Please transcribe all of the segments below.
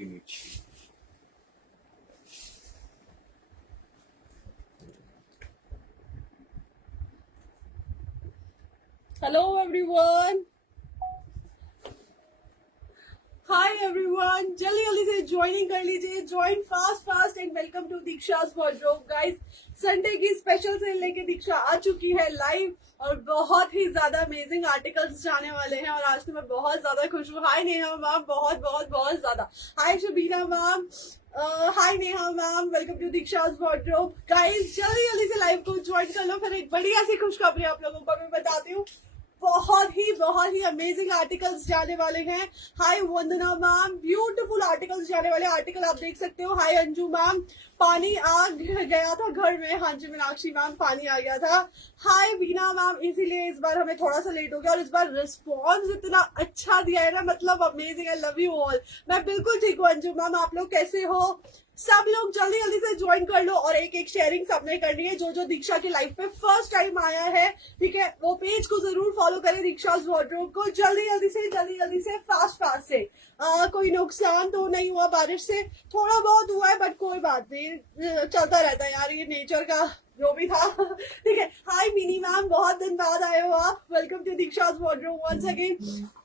Tinichi. Hello everyone. Hi everyone, जल्दी जल्दी से ज्वाइनिंग कर लीजिए. Join fast and welcome to Deeksha's wardrobe. Guys, Sunday की स्पेशल सेल लेके दीक्षा आ चुकी है लाइव और बहुत ही ज्यादा अमेजिंग आर्टिकल्स जाने वाले हैं और आज तो मैं बहुत ज्यादा खुश हूँ. हाय नेहा मैम, बहुत बहुत बहुत ज्यादा. Hi Shabina ma'am, hi Neha ma'am, welcome to Deeksha's wardrobe. Guys, जल्दी जल्दी से लाइव को ज्वाइन कर लो. फिर एक बढ़िया सी खुशखबरी आप लोगों को मैं बताती हूँ. बहुत ही अमेजिंग आर्टिकल्स जाने वाले हैं. हाय वंदना मैम, ब्यूटीफुल आर्टिकल्स जाने वाले. आर्टिकल आप देख सकते हो. हाय अंजू मैम, पानी आ गया था घर में. हाँ जी मीनाक्षी मैम, पानी आ गया था. हाय बीना मैम, इसीलिए इस बार हमें थोड़ा सा लेट हो गया और इस बार रिस्पॉन्स इतना अच्छा दिया है ना, मतलब amazing. I love you all. मैं बिल्कुल ठीक हूँ अंजू मैम, आप लोग कैसे हो? सब लोग जल्दी जल्दी से ज्वाइन कर लो और एक एक शेयरिंग सबने करनी है. जो दीक्षा की लाइफ पे फर्स्ट टाइम आया है, ठीक है, वो पेज को जरूर फॉलो करें दीक्षा's वार्डरोब को. जल्दी जल्दी से फास्ट से. कोई नुकसान तो नहीं हुआ बारिश से? थोड़ा बहुत हुआ है बट कोई बात नहीं, चलता रहता है यार, ये नेचर का जो भी था. ठीक है. हाय मिनी मैम, बहुत दिन बाद आए हो आप. Welcome to Deeksha's wardrobe once again.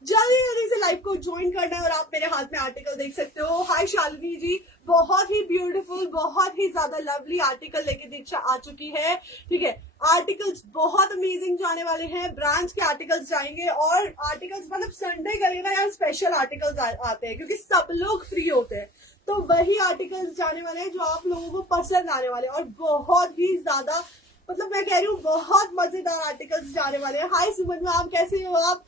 जल्दी से लाइव को ज्वाइन करना है और आप मेरे हाथ में आर्टिकल देख सकते हो. हाय शालिनी जी, बहुत ही ब्यूटीफुल, बहुत ही ज्यादा लवली आर्टिकल लेके दीक्षा आ चुकी है. ठीक है. आर्टिकल्स बहुत अमेजिंग जाने वाले हैं. ब्रांड्स के आर्टिकल्स जाएंगे और आर्टिकल्स मतलब संडे करिए ना यार, स्पेशल आर्टिकल्स आते हैं क्योंकि सब लोग फ्री होते हैं. तो वही आर्टिकल्स जाने वाले हैं जो आप लोगों को पसंद आने वाले हैं और बहुत ही ज्यादा, मतलब मैं कह रही हूँ बहुत मजेदार आर्टिकल्स जाने वाले हैं. हाय सुमन मैम, कैसे हो आप?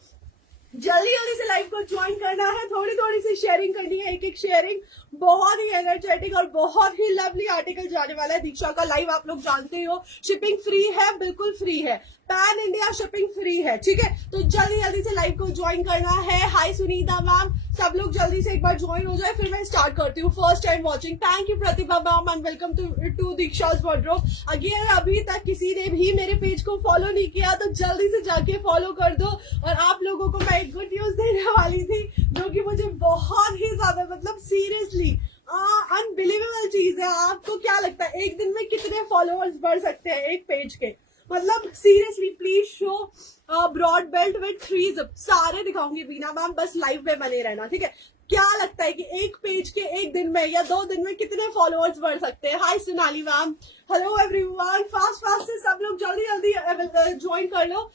जल्दी से लाइव को ज्वाइन करना है. थोड़ी सी शेयरिंग करनी है, एक एक शेयरिंग. बहुत ही एनर्जेटिक और बहुत ही लवली आर्टिकल जाने वाला है. दीक्षा का लाइव आप लोग जानते हो, शिपिंग फ्री है, बिल्कुल फ्री है. पैन इंडिया शिपिंग फ्री है. ठीक है. तो जल्दी से लाइव को ज्वाइन करना है. हाय सुनीता मैम, सब लोग जल्दी से एक बार ज्वाइन हो जाए फिर मैं स्टार्ट करती हूँ. First time watching, thank you Pratibha ma'am and welcome to Deeksha's wardrobe. अगर अभी तक किसी ने भी मेरे पेज को फॉलो नहीं किया तो जल्दी से जाके फॉलो कर दो. और आप लोगों को मैं एक गुड न्यूज देने वाली थी जो कि मुझे बहुत ही ज्यादा, मतलब सीरियसली अनबिलीवेबल चीज है. आपको क्या लगता है एक दिन में कितने फॉलोअर्स बढ़ सकते हैं एक पेज के? मतलब seriously please show broad belt with 3 zip. सारे दिखाऊंगी बीना मैम, बस लाइव में बने रहना. ठीक है. क्या लगता है कि एक पेज के एक दिन में या 2 दिन में कितने फॉलोअर्स बढ़ सकते हैं? Hi Sonali ma'am, hello everyone. Fast से सब लोग जल्दी ज्वाइन कर लो.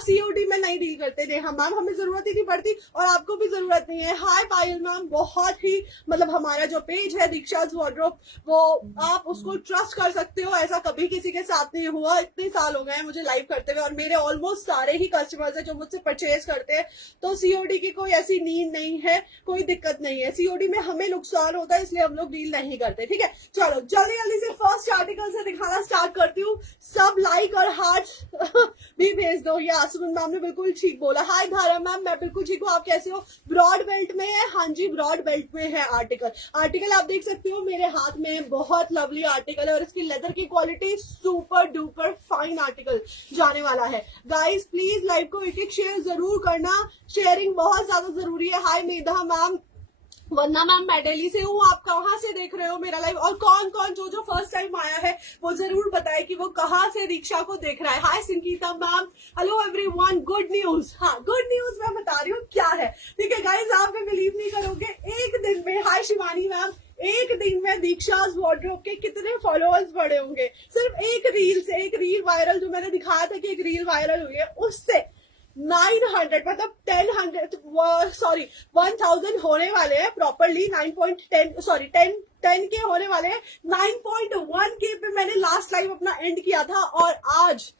सीओडी में नहीं डील करते थे हम मैम, हमें जरूरत ही नहीं पड़ती और आपको भी जरूरत नहीं है. हाय पायल मैम, बहुत ही मतलब हमारा जो पेज है दीक्षा's वार्डरोब, वो आप उसको ट्रस्ट कर सकते हो. ऐसा कभी किसी के साथ नहीं हुआ. इतने साल हो गए हैं मुझे लाइव करते हुए और मेरे ऑलमोस्ट सारे ही कस्टमर्स है जो मुझसे परचेज करते हैं. तो सीओडी की कोई ऐसी नीड नहीं है, कोई दिक्कत नहीं है. सीओडी में हमें नुकसान होता है इसलिए हम लोग डील नहीं करते. ठीक है. चलो जल्दी से फर्स्ट आर्टिकल से दिखाना स्टार्ट करती हूँ. सब लाइक और हार्ट भी भेज दो. या सुमन मैम ने बिल्कुल ठीक बोला. हाय धारा मैम, मैं बिल्कुल ठीक हूँ, आप कैसे हो? ब्रॉड बेल्ट में है. हाँ जी, ब्रॉड बेल्ट में है आर्टिकल आप देख सकते हो मेरे हाथ में. बहुत लवली आर्टिकल है और इसकी लेदर की quality super duper fine article जाने वाला है. गाइस प्लीज लाइव को एक शेयर जरूर करना, शेयरिंग बहुत ज्यादा जरूरी है. हाय मेधा मैम, वंदना मैम, मैं दिल्ली से हूँ. आप कहाँ से देख रहे हो मेरा लाइव? और कौन जो फर्स्ट टाइम आया है वो जरूर बताए कि वो कहाँ से दीक्षा को देख रहा है. Hi Sangeeta ma'am, hello everyone. Good news, हाँ गुड न्यूज मैं बता रही हूँ क्या है. ठीक है गाइज, आप भी बिलीव नहीं करोगे एक दिन में. हाय शिवानी मैम, एक दिन में दीक्षा's वार्डरोब के कितने फॉलोअर्स बढ़े होंगे सिर्फ एक रील से. एक रील वायरल जो मैंने दिखाया था कि एक रील वायरल हुई है, उससे 900 मतलब 1000 होने वाले हैं प्रॉपरली. 9.10 सॉरी 10 के होने वाले हैं. 9.1 के पे मैंने लास्ट लाइव अपना एंड किया था और आज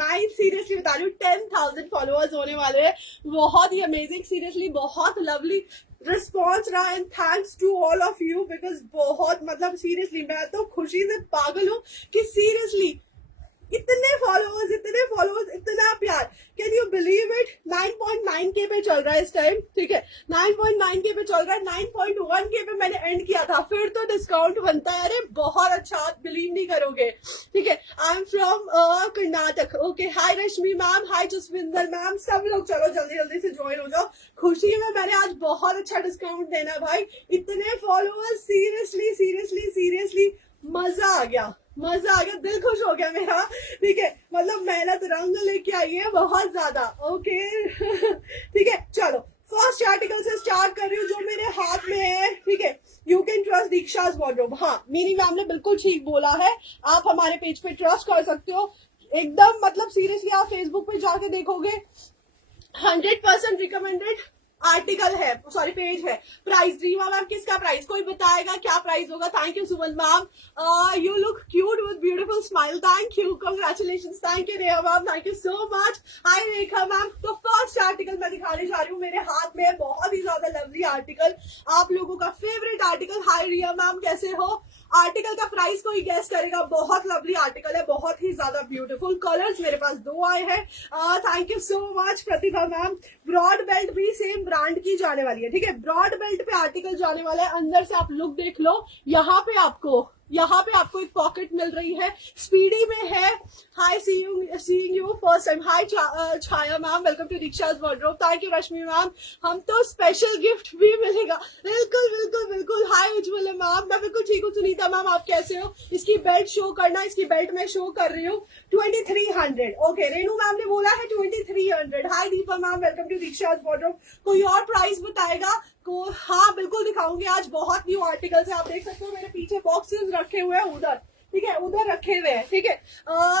9 सीरियसली बता रही हूँ 10,000 फॉलोअर्स होने वाले हैं. बहुत ही अमेजिंग, सीरियसली बहुत लवली रिस्पॉन्स रहा and thanks to all of you because बहुत मतलब सीरियसली मैं तो खुशी से पागल हूँ कि सीरियसली इतने फॉलोअर्स, इतना प्यार. Can you believe it 9.9K पे चल रहा है इस टाइम, ठीक है 9.9K पे चल रहा है, 9.1K पे मैंने एंड किया था, फिर तो डिस्काउंट बनता है। अरे बहुत अच्छा, आप बिलीव नहीं करोगे, ठीक है। I am from Karnataka, okay. Hi Rashmi ma'am, hi Jaswinder ma'am, सब लोग चलो जल्दी जल्दी से ज्वाइन हो जाओ। खुशी में मैंने आज बहुत अच्छा डिस्काउंट देना भाई, इतने फॉलोअर्स, सीरियसली सीरियसली सीरियसली मजा आ गया, मजा आ गया, दिल खुश हो गया मेरा, ठीक है। मतलब मेहनत रंग लेके आई है बहुत ज्यादा, ओके ठीक है। चलो फर्स्ट आर्टिकल से स्टार्ट कर रही हूँ जो मेरे हाथ में है, ठीक है। You can trust Deeksha's wardrobe. हाँ, मेरी मैम ने बिल्कुल ठीक बोला है, आप हमारे पेज पे ट्रस्ट कर सकते हो एकदम, मतलब सीरियसली आप फेसबुक पे जाके देखोगे 100% रिकमेंडेड आर्टिकल है, सॉरी पेज है। प्राइस रीमा मैम, किसका प्राइस, कोई बताएगा क्या प्राइस होगा? Thank you Suman ma'am, you look cute with beautiful smile, thank you, congratulation, thank you Reha ma'am, thank you so much. Hi Rekha ma'am. तो फर्स्ट आर्टिकल मैं दिखाने जा रही हूँ, मेरे हाथ में बहुत ही ज्यादा लवली आर्टिकल, आप लोगों का फेवरेट आर्टिकल। हाय रिया मैम, कैसे हो? आर्टिकल का प्राइस कोई गेस करेगा? बहुत लवली आर्टिकल है, बहुत ही ज्यादा ब्यूटीफुल कलर्स मेरे पास 2 आए हैं। Thank you so much Pratibha ma'am. Broad belt भी सेम ब्रांड की जाने वाली है, ठीक है। ब्रॉड बेल्ट पे आर्टिकल जाने वाला है, अंदर से आप लुक देख लो, यहाँ पे आपको एक पॉकेट मिल रही है, स्पीडी में है। Hi seeing you first time, hi Chhaya ma'am, welcome to Deeksha's wardrobe, thank you Rashmi ma'am. हम तो स्पेशल गिफ्ट भी मिलेगा, बिल्कुल बिल्कुल बिल्कुल। हाय उज्ज्वल मैम, मैं बिल्कुल ठीक हूँ। सुनीता मैम, आप कैसे हो? इसकी बेल्ट शो करना, इसकी बेल्ट मैं शो कर रही हूँ 2300, ओके। रेनू मैम ने बोला है 2300। Hi Deepa ma'am, welcome to Deeksha's wardrobe. कोई और प्राइस बताएगा को? हाँ बिल्कुल दिखाऊंगी, आज बहुत न्यू आर्टिकल्स है, आप देख सकते हो मेरे पीछे बॉक्सेस रखे हुए हैं उधर, ठीक है, उधर रखे हुए हैं, ठीक है।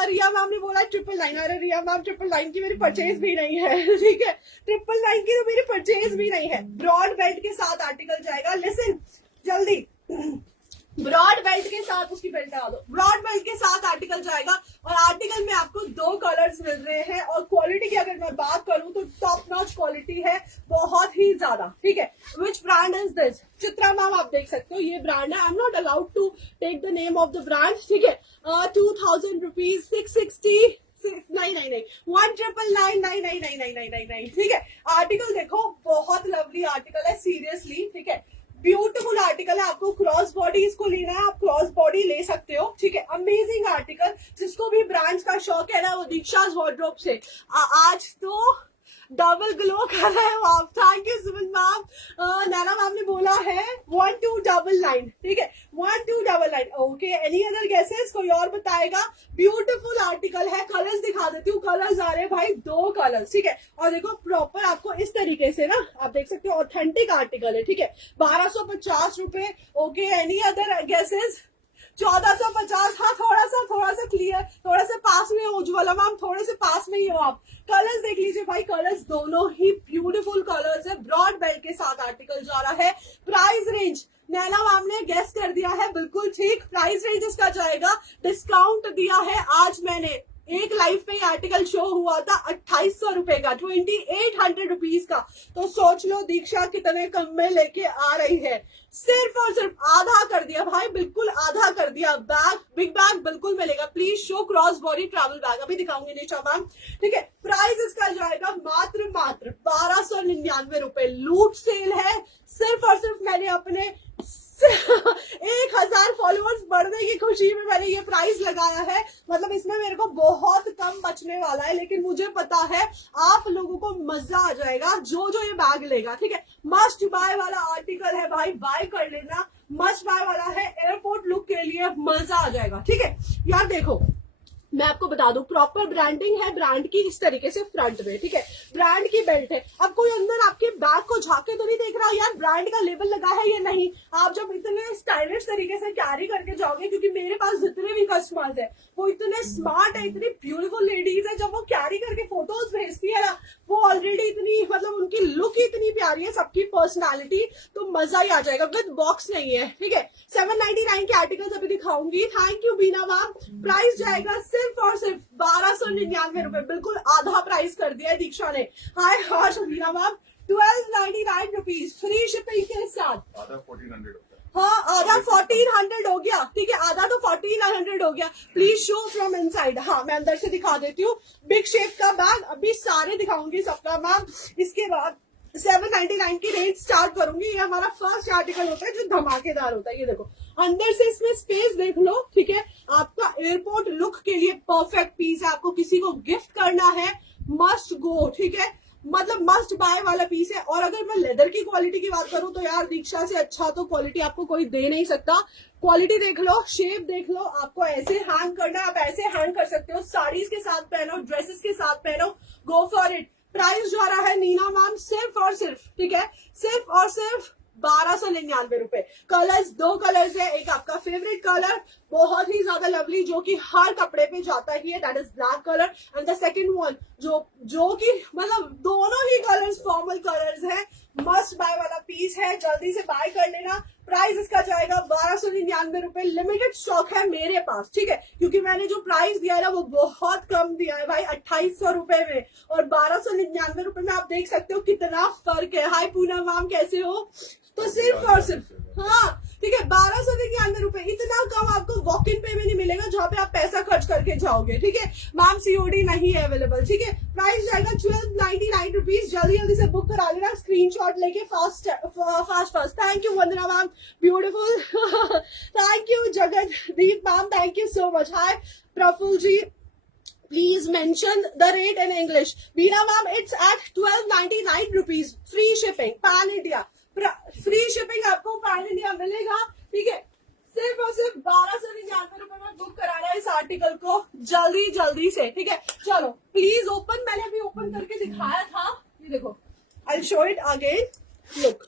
रिया मैम ने बोला 999, अरे रिया मैम 999 की मेरी परचेज भी नहीं है, ठीक है, 999 की तो मेरी परचेज भी नहीं है। ब्रॉड बेल्ट के साथ आर्टिकल जाएगा, लिसन जल्दी, ब्रॉड बेल्ट के साथ उसकी बेल्ट लगा दो, ब्रॉड बेल्ट के साथ आर्टिकल जाएगा, और आर्टिकल में आपको 2 कलर्स मिल रहे हैं, और क्वालिटी की अगर मैं बात करूं तो टॉप नॉच क्वालिटी है, बहुत ही ज्यादा, ठीक है। Which brand is this? Chitra ma'am, आप देख सकते हो ये ब्रांड है, I am not allowed to take the name of the brand, ठीक है। 2000 रुपीज, 660 नहीं 1999, ठीक है। आर्टिकल देखो, बहुत लवली आर्टिकल है, सीरियसली, ठीक है, ब्यूटीफुल आर्टिकल है। आपको क्रॉस बॉडी इसको लेना है, आप क्रॉस बॉडी ले सकते हो, ठीक है। अमेजिंग आर्टिकल, जिसको भी ब्रांड्स का शौक है ना, वो दीक्षाज वार्डरोब से आज तो डबल ग्लो कर रहे हो आप। Thank you Suman ma'am. Naina ma'am ने बोला है 1299, ठीक है, 1299, ओके। एनी अदर गेसेस, कोई और बताएगा? ब्यूटीफुल आर्टिकल है, कलर्स दिखा देती हूँ, कलर्स आ रहे हैं भाई, 2 कलर्स, ठीक है। और देखो प्रॉपर आपको इस तरीके से ना, आप देख सकते हो ऑथेंटिक आर्टिकल है, ठीक है। 1250 रुपए, ओके। Any other guesses? 1450, हाँ थोड़ा सा क्लियर, थोड़ा सा पास में हो उज्ज्वला मैम, थोड़े से पास में ही हो आप। कलर्स देख लीजिए भाई, कलर्स दोनों ही ब्यूटीफुल कलर्स है, ब्रॉड बेल्ट के साथ आर्टिकल जा रहा है। प्राइस रेंज नैना मैम ने गेस कर दिया है, बिल्कुल ठीक। प्राइस रेंज इसका जाएगा, डिस्काउंट दिया है आज मैंने, एक लाइफ पे आर्टिकल शो हुआ था 2800 रुपए का, 2800 रुपीज का। तो सोच लो दीक्षा कितने कम में लेके आ रही है, सिर्फ और सिर्फ आधा कर दिया भाई, बिल्कुल आधा कर दिया। बैग, बिग बैग बिल्कुल मिलेगा। Please show cross body travel bag, अभी दिखाऊंगी निशा मैम, ठीक है। प्राइस इसका जाएगा मात्र 1299 रुपए। लूट सेल है, सिर्फ और सिर्फ मैंने अपने 1000 फॉलोअर्स बढ़ने की खुशी में मैंने ये प्राइस लगाया है। मतलब इसमें मेरे को बहुत कम बचने वाला है, लेकिन मुझे पता है आप लोगों को मजा आ जाएगा जो ये बैग लेगा, ठीक है। मस्ट बाय वाला आर्टिकल है भाई, बाय कर लेना, मस्ट बाय वाला है, एयरपोर्ट लुक के लिए मजा आ जाएगा, ठीक है। यार देखो, मैं आपको बता दूं, प्रॉपर ब्रांडिंग है ब्रांड की, इस तरीके से फ्रंट में, ठीक है, ब्रांड की बेल्ट है। अब कोई अंदर आपके बैग को झाके तो नहीं देख रहा यार ब्रांड का लेबल लगा है या नहीं। आप जब इतने स्टाइलिश तरीके से कैरी करके जाओगे, क्योंकि मेरे पास जितने भी कस्टमर्स है वो इतने स्मार्ट है, इतनी ब्यूटीफुल लेडीज है, जब वो कैरी करके फोटोज भेजती है ना, वो ऑलरेडी इतनी, मतलब उनकी लुक ही इतनी प्यारी है, सबकी पर्सनैलिटी, तो मजा ही आ जाएगा। विद बॉक्स नहीं है, ठीक है। 799 के आर्टिकल्स अभी दिखाऊंगी। Thank you Bina ma'am. Price जाएगा सिर्फ और सिर्फ 1299 रुपए, बिल्कुल आधा प्राइस कर दिया है दीक्षा ने। हाय बीना मैम, 1299 रुपीज, फ्री शिपिंग के साथ। आधा 1400 होता है। हाँ आधा 1400 हो गया, ठीक है, आधा तो 1400 हो गया। Please show from inside. हाँ मैं अंदर से दिखा देती हूँ। बिग शेप का बैग, अभी सारे दिखाऊंगी सबका मैम। इसके बाद 799 की रेट स्टार्ट करूंगी। ये हमारा फर्स्ट आर्टिकल होता है जो धमाकेदार होता है। ये देखो अंदर से इसमें स्पेस देख लो, ठीक है, आपका एयरपोर्ट लुक के लिए परफेक्ट पीस है। आपको किसी को गिफ्ट करना है, मस्ट गो, ठीक है, मतलब मस्ट बाय वाला पीस है। और अगर मैं लेदर की क्वालिटी की बात करूं तो यार दीक्षा से अच्छा तो क्वालिटी आपको कोई दे नहीं सकता। क्वालिटी देख लो, शेप देख लो, आपको ऐसे हैंग करना है, आप ऐसे हैंग कर सकते हो, साड़ीज के साथ पहनो, ड्रेसेस के साथ पहनो, गो फॉर इट। प्राइस जो आ रहा है नीना मैम सिर्फ और सिर्फ, ठीक है, सिर्फ और सिर्फ 1299 रुपए। कलर्स, 2 कलर्स है, एक आपका फेवरेट कलर बहुत ही ज्यादा लवली जो कि हर कपड़े पे जाता ही है, that is black colour, and the second one जो कि मतलब दोनों ही कलर्स फॉर्मल कलर्स है, मस्ट बाय वाला पीस है, जल्दी से बाय कर लेना। प्राइस इसका जाएगा 1299 रुपए। लिमिटेड स्टॉक है मेरे पास, ठीक है, क्योंकि मैंने जो प्राइस दिया है ना वो बहुत कम दिया है भाई, 2800 रुपए में, और 1299 रुपए में आप देख सकते हो कितना फर्क है। हाय पूनम मैम कैसे हो? तो सिर्फ और सिर्फ, हाँ ठीक है, 1299 रुपए, इतना कम आपको वॉक इन पे भी नहीं मिलेगा जहाँ पे आप पैसा खर्च करके जाओगे, ठीक है मैम। सीओडी नहीं है अवेलेबल, ठीक है। प्राइस जाएगा 1299 रुपीज। जल्दी जल्दी से बुक करा लेना, स्क्रीनशॉट लेके fast fast. Thank you Vandana ma'am, beautiful. Thank you Jagdeep ma'am, thank you so much. Hi Prafull ji, please mention the rate in English. Veena ma'am, it's at 1299 rupees. Free shipping, pan India. Free shipping आपको pan India मिलेगा, ठीक है। सिर्फ और सिर्फ 1299 रुपए में book कराना है इस आर्टिकल को, जल्दी जल्दी से, ठीक है। चलो प्लीज ओपन, मैंने अभी ओपन करके दिखाया था, ये देखो, I show it again. Look,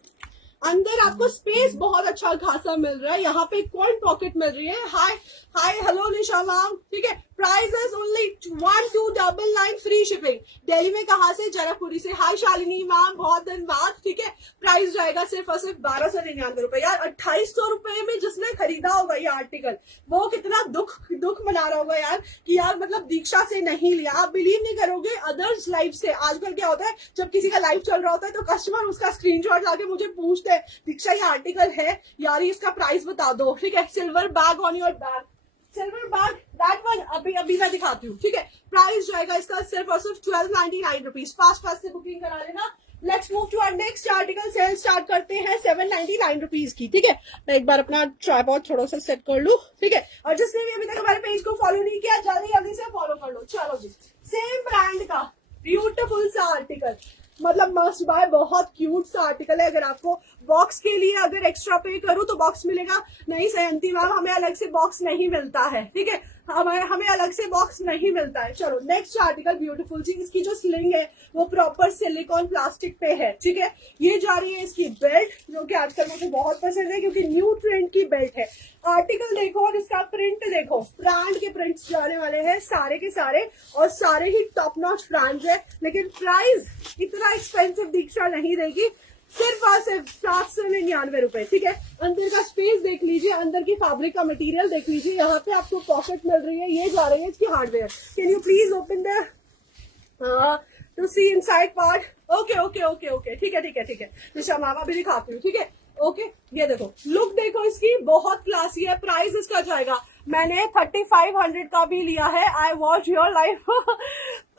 अंदर आपको स्पेस बहुत अच्छा खासा मिल रहा है, यहाँ पे कॉइन पॉकेट मिल रही है। हाय हाय हेलो निशा मैम, ठीक है। Price is only 1299, free shipping. Delhi में कहाँ से? जनकपुरी से। हाय शालिनी मैम, बहुत दिन बाद, ठीक है। प्राइस जाएगा सिर्फ और सिर्फ 1299 रुपए। यार 2800 रुपए में जिसने खरीदा होगा ये आर्टिकल, वो कितना दुख मना रहा होगा यार कि यार मतलब दीक्षा से नहीं लिया। आप बिलीव नहीं करोगे, अदर्स लाइव से आजकल क्या होता है, जब किसी का लाइव चल रहा होता है तो कस्टमर उसका स्क्रीनशॉट लाके मुझे पूछते हैं दीक्षा ये आर्टिकल है यार, इसका प्राइस बता दो, ठीक है। Silver bag on your bag, silver bag, that one अभी मैं दिखाती हूँ, ठीक है। प्राइस जाएगा इसका सिर्फ और सिर्फ 1299 रुपीज। फास्ट से बुकिंग करा लेना। Let's move to our next article. Sale start करते हैं 799 रुपीज की, ठीक है। मैं एक बार अपना ट्राइपॉड थोड़ा सा सेट कर लूं, ठीक है। और जिसने भी अभी तक हमारे पेज को फॉलो नहीं किया, जल्दी जल्दी से फॉलो कर लो। चलो जी, सेम ब्रांड का ब्यूटीफुल सा आर्टिकल, मतलब मस्ट बाय, बहुत क्यूट सा आर्टिकल है। अगर आपको बॉक्स के लिए अगर एक्स्ट्रा पे करूं तो बॉक्स मिलेगा, नहीं सयंती मैम हमें अलग से बॉक्स नहीं मिलता है, ठीक है, हमें अलग से बॉक्स नहीं मिलता है। चलो नेक्स्ट आर्टिकल, ब्यूटीफुल जी। इसकी जो स्लिंग है वो प्रॉपर सिलिकॉन प्लास्टिक पे है, ठीक है। ये जा रही है इसकी बेल्ट, जो कि आजकल मुझे बहुत पसंद है क्योंकि न्यू ट्रेंड की बेल्ट है। आर्टिकल देखो और इसका प्रिंट देखो, ब्रांड के प्रिंट्स जाने वाले हैं सारे के सारे, और सारे ही टॉप नॉच ब्रांड है। लेकिन प्राइस इतना एक्सपेंसिव दीक्षा नहीं देगी, सिर्फ और सिर्फ 799 रुपए, ठीक है। अंदर का स्पेस देख लीजिए, अंदर की फैब्रिक का मटेरियल देख लीजिए, यहाँ पे आपको पॉकेट मिल रही है, ये जा रही है इसकी hardware. Can you please open the to see inside part? Okay okay okay okay, ठीक है ठीक है ठीक है। निशा मामा भी दिखाती हूँ, ठीक है। ओके ये देखो, लुक देखो इसकी, बहुत क्लासी है। प्राइस इसका जाएगा, मैंने 3500 का भी लिया है। I watch your life.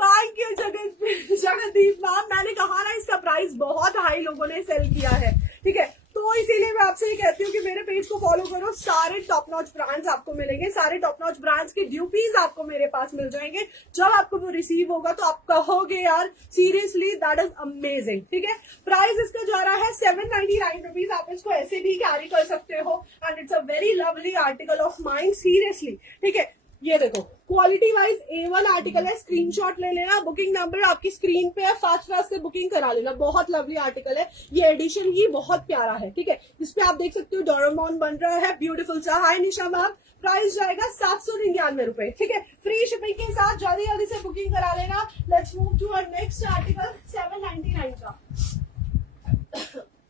Thank you Jagdeep ma'am. मैंने कहा ना इसका प्राइस बहुत हाई लोगों ने सेल किया है, ठीक है। तो इसीलिए मैं आपसे ये कहती हूँ कि मेरे पेज को फॉलो करो, सारे टॉप नॉच ब्रांड्स आपको मिलेंगे, सारे टॉप नॉच ब्रांड्स के ड्यूपीज आपको मेरे पास मिल जाएंगे। जब आपको वो रिसीव होगा तो आप कहोगे यार सीरियसली दैट इज अमेजिंग, ठीक है। प्राइस इसका जा रहा है 799 रुपीज। आप इसको ऐसे भी कैरी कर सकते हो, and it's a very lovely article of mind, seriously, ठीक है। ये देखो क्वालिटी वाइज A1 आर्टिकल है, स्क्रीनशॉट ले लेना, बुकिंग नंबर आपकी स्क्रीन पे है, फास्ट से बुकिंग करा लेना। बहुत लवली आर्टिकल है, ये एडिशन ही बहुत प्यारा है, ठीक है। जिसपे आप देख सकते हो डोरेमोन बन रहा है, ब्यूटीफुल सा। हाय निशा मैम, प्राइस जाएगा 799 रुपए, ठीक है, फ्री शिपिंग के साथ। जल्दी जल्दी से बुकिंग करा लेना। Let's move to our next article 799 का।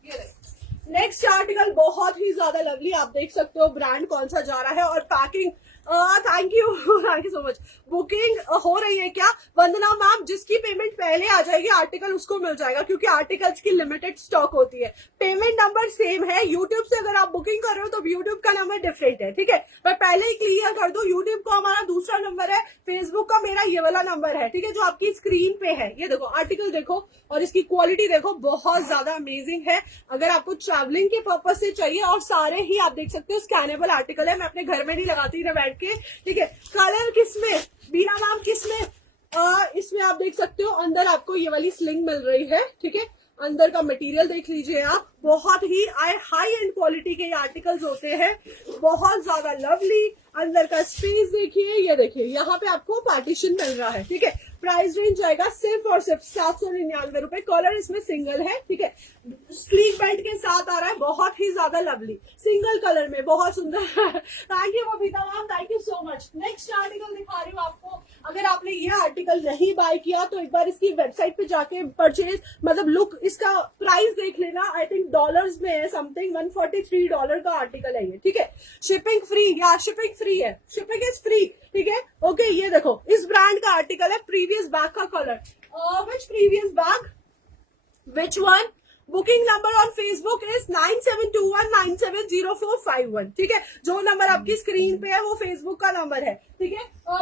ये नेक्स्ट आर्टिकल बहुत ही ज्यादा लवली, आप देख सकते हो ब्रांड कौन सा जा रहा है, और packing thank you so much. Booking हो रही है क्या वंदना मैम? जिसकी पेमेंट पहले आ जाएगी आर्टिकल उसको मिल जाएगा, क्योंकि आर्टिकल्स की लिमिटेड स्टॉक होती है। पेमेंट नंबर सेम है। यूट्यूब से अगर आप बुकिंग कर रहे हो तो यूट्यूब का नंबर डिफरेंट है, ठीक है। मैं पहले ही क्लियर कर दूं, यूट्यूब का हमारा दूसरा नंबर है, फेसबुक का मेरा ये वाला नंबर है, ठीक है, जो आपकी स्क्रीन पे है। ये देखो आर्टिकल देखो और इसकी क्वालिटी देखो, बहुत ज्यादा अमेजिंग है। अगर आपको ट्रैवलिंग के पर्पज से चाहिए, और सारे ही आप देख सकते हो स्कैनेबल आर्टिकल है। मैं अपने घर में नहीं लगाती ना बैठ के, ठीक है। कलर किसमें बीना मैम, किसमें? इसमें आप देख सकते हो अंदर आपको ये वाली स्लिंग मिल रही है, ठीक है। अंदर का मटेरियल देख लीजिए आप, बहुत ही हाई एंड क्वालिटी के ये आर्टिकल्स होते हैं, बहुत ज्यादा लवली। अंदर का स्पेस देखिए, ये देखिए यहाँ पे आपको पार्टीशन मिल रहा है, ठीक है। प्राइस रेंज जाएगा सिर्फ और सिर्फ 799 रुपए। कलर इसमें सिंगल है, ठीक है। स्लीक बेल्ट के साथ आ रहा है, बहुत ही ज्यादा लवली सिंगल कलर में, बहुत सुंदर। Thank you Babita ma'am, thank you so much. Next article दिखा रही हूँ आपको। अगर आपने ये आर्टिकल नहीं बाय किया तो एक बार इसकी वेबसाइट पे जाके परचेज, मतलब लुक, इसका प्राइस देख लेना। आई थिंक डॉलर्स में है, समथिंग $143 का आर्टिकल है ये, ठीक है। शिपिंग फ्री, या शिपिंग फ्री है, शिपिंग इज फ्री, ठीक है। ओके, ये देखो इस ब्रांड का आर्टिकल है। प्रीवियस बैग का colour, which previous bag, which one? Booking number on Facebook is 9721970451, ठीक है। जो नंबर आपकी स्क्रीन पे है वो फेसबुक का नंबर है, ठीक है।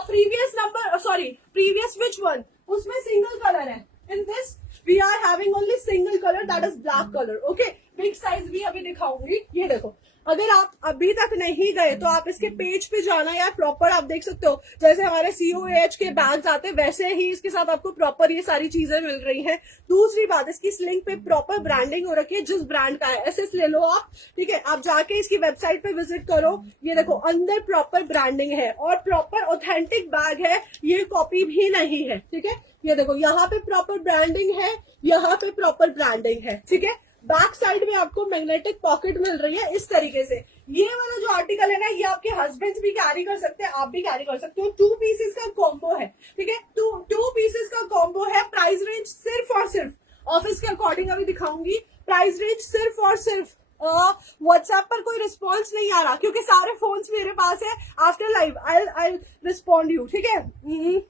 Previous number, sorry previous which one, उसमें सिंगल कलर है। In this we are having only single colour, that is black colour, okay. Big size भी अभी दिखाऊंगी। ये देखो, अगर आप अभी तक नहीं गए तो आप इसके पेज पे जाना यार, प्रॉपर आप देख सकते हो जैसे हमारे COAH के बैग्स आते हैं वैसे ही इसके साथ आपको प्रॉपर ये सारी चीजें मिल रही हैं। दूसरी बात, इसकी स्लिंग पे प्रॉपर ब्रांडिंग हो रखी है, जिस ब्रांड का है। SS ले लो आप, ठीक है। आप जाके इसकी वेबसाइट पे विजिट करो, ये देखो अंदर प्रॉपर ब्रांडिंग है और प्रॉपर ऑथेंटिक बैग है, ये कॉपी भी नहीं है, ठीक है। ये देखो यहाँ पे प्रॉपर ब्रांडिंग है, यहाँ पे प्रॉपर ब्रांडिंग है, ठीक है। बैक साइड में आपको मैग्नेटिक पॉकेट मिल रही है इस तरीके से। ये वाला जो आर्टिकल है ना, ये आपके हस्बैंड भी कैरी कर सकते हैं, आप भी कैरी कर सकते हो। 2 पीसेस का कॉम्बो है, ठीक है। 2 पीसेस का कॉम्बो है। प्राइस रेंज सिर्फ और सिर्फ, ऑफिस के अकॉर्डिंग अभी दिखाऊंगी, प्राइस रेंज सिर्फ और सिर्फ। व्हाट्सएप पर कोई रिस्पॉन्स नहीं आ रहा क्योंकि सारे फोन्स मेरे पास है। After live I respond you, ठीक है।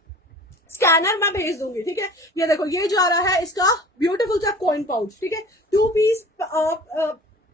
स्कैनर मैं भेज दूंगी, ठीक है। ये देखो ये जा रहा है इसका ब्यूटीफुल सा कॉइन पाउच, ठीक है। 2 पीस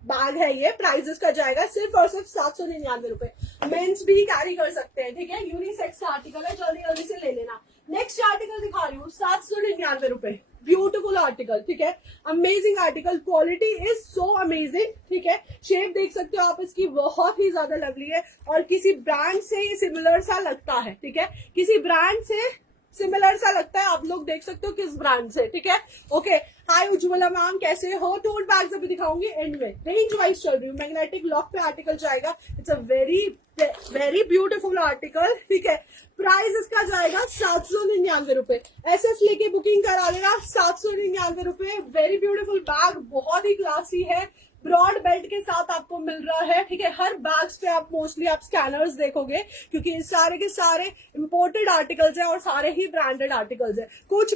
बैग है ये। प्राइस इसका जाएगा सिर्फ और सिर्फ 799 रुपए। मेंस भी कैरी कर सकते हैं, ठीक है। यूनिसेक्स आर्टिकल है, जल्दी जल्दी से ले लेना। नेक्स्ट आर्टिकल दिखा रही हूँ, 799 रुपए। ब्यूटीफुल आर्टिकल, ठीक है। Amazing article, quality is so amazing, ठीक है। शेप देख सकते हो आप इसकी, बहुत ही ज्यादा लवली है और किसी ब्रांड से ये सिमिलर सा लगता है, ठीक है। किसी ब्रांड से सिमिलर सा लगता है, आप लोग देख सकते हो किस ब्रांड से, ठीक है। ओके, हाय उज्ज्वला मैम, कैसे हो? टोट बैग्स अभी दिखाऊंगी एंड में। रेंज वाइज चल रही हूँ, मैग्नेटिक लॉक पे आर्टिकल जाएगा। It's a very very beautiful article, ठीक है। प्राइस इसका जाएगा 799 रुपए। SS लेके बुकिंग करा लेना, 799 रुपए। वेरी ब्यूटीफुल बैग, बहुत ही क्लासी है। ब्रॉड बेल्ट के साथ आपको मिल रहा है, ठीक है। हर बैग्स पे आप मोस्टली आप स्कैनर्स देखोगे क्योंकि सारे के सारे इंपोर्टेड आर्टिकल्स हैं और सारे ही ब्रांडेड आर्टिकल्स हैं। कुछ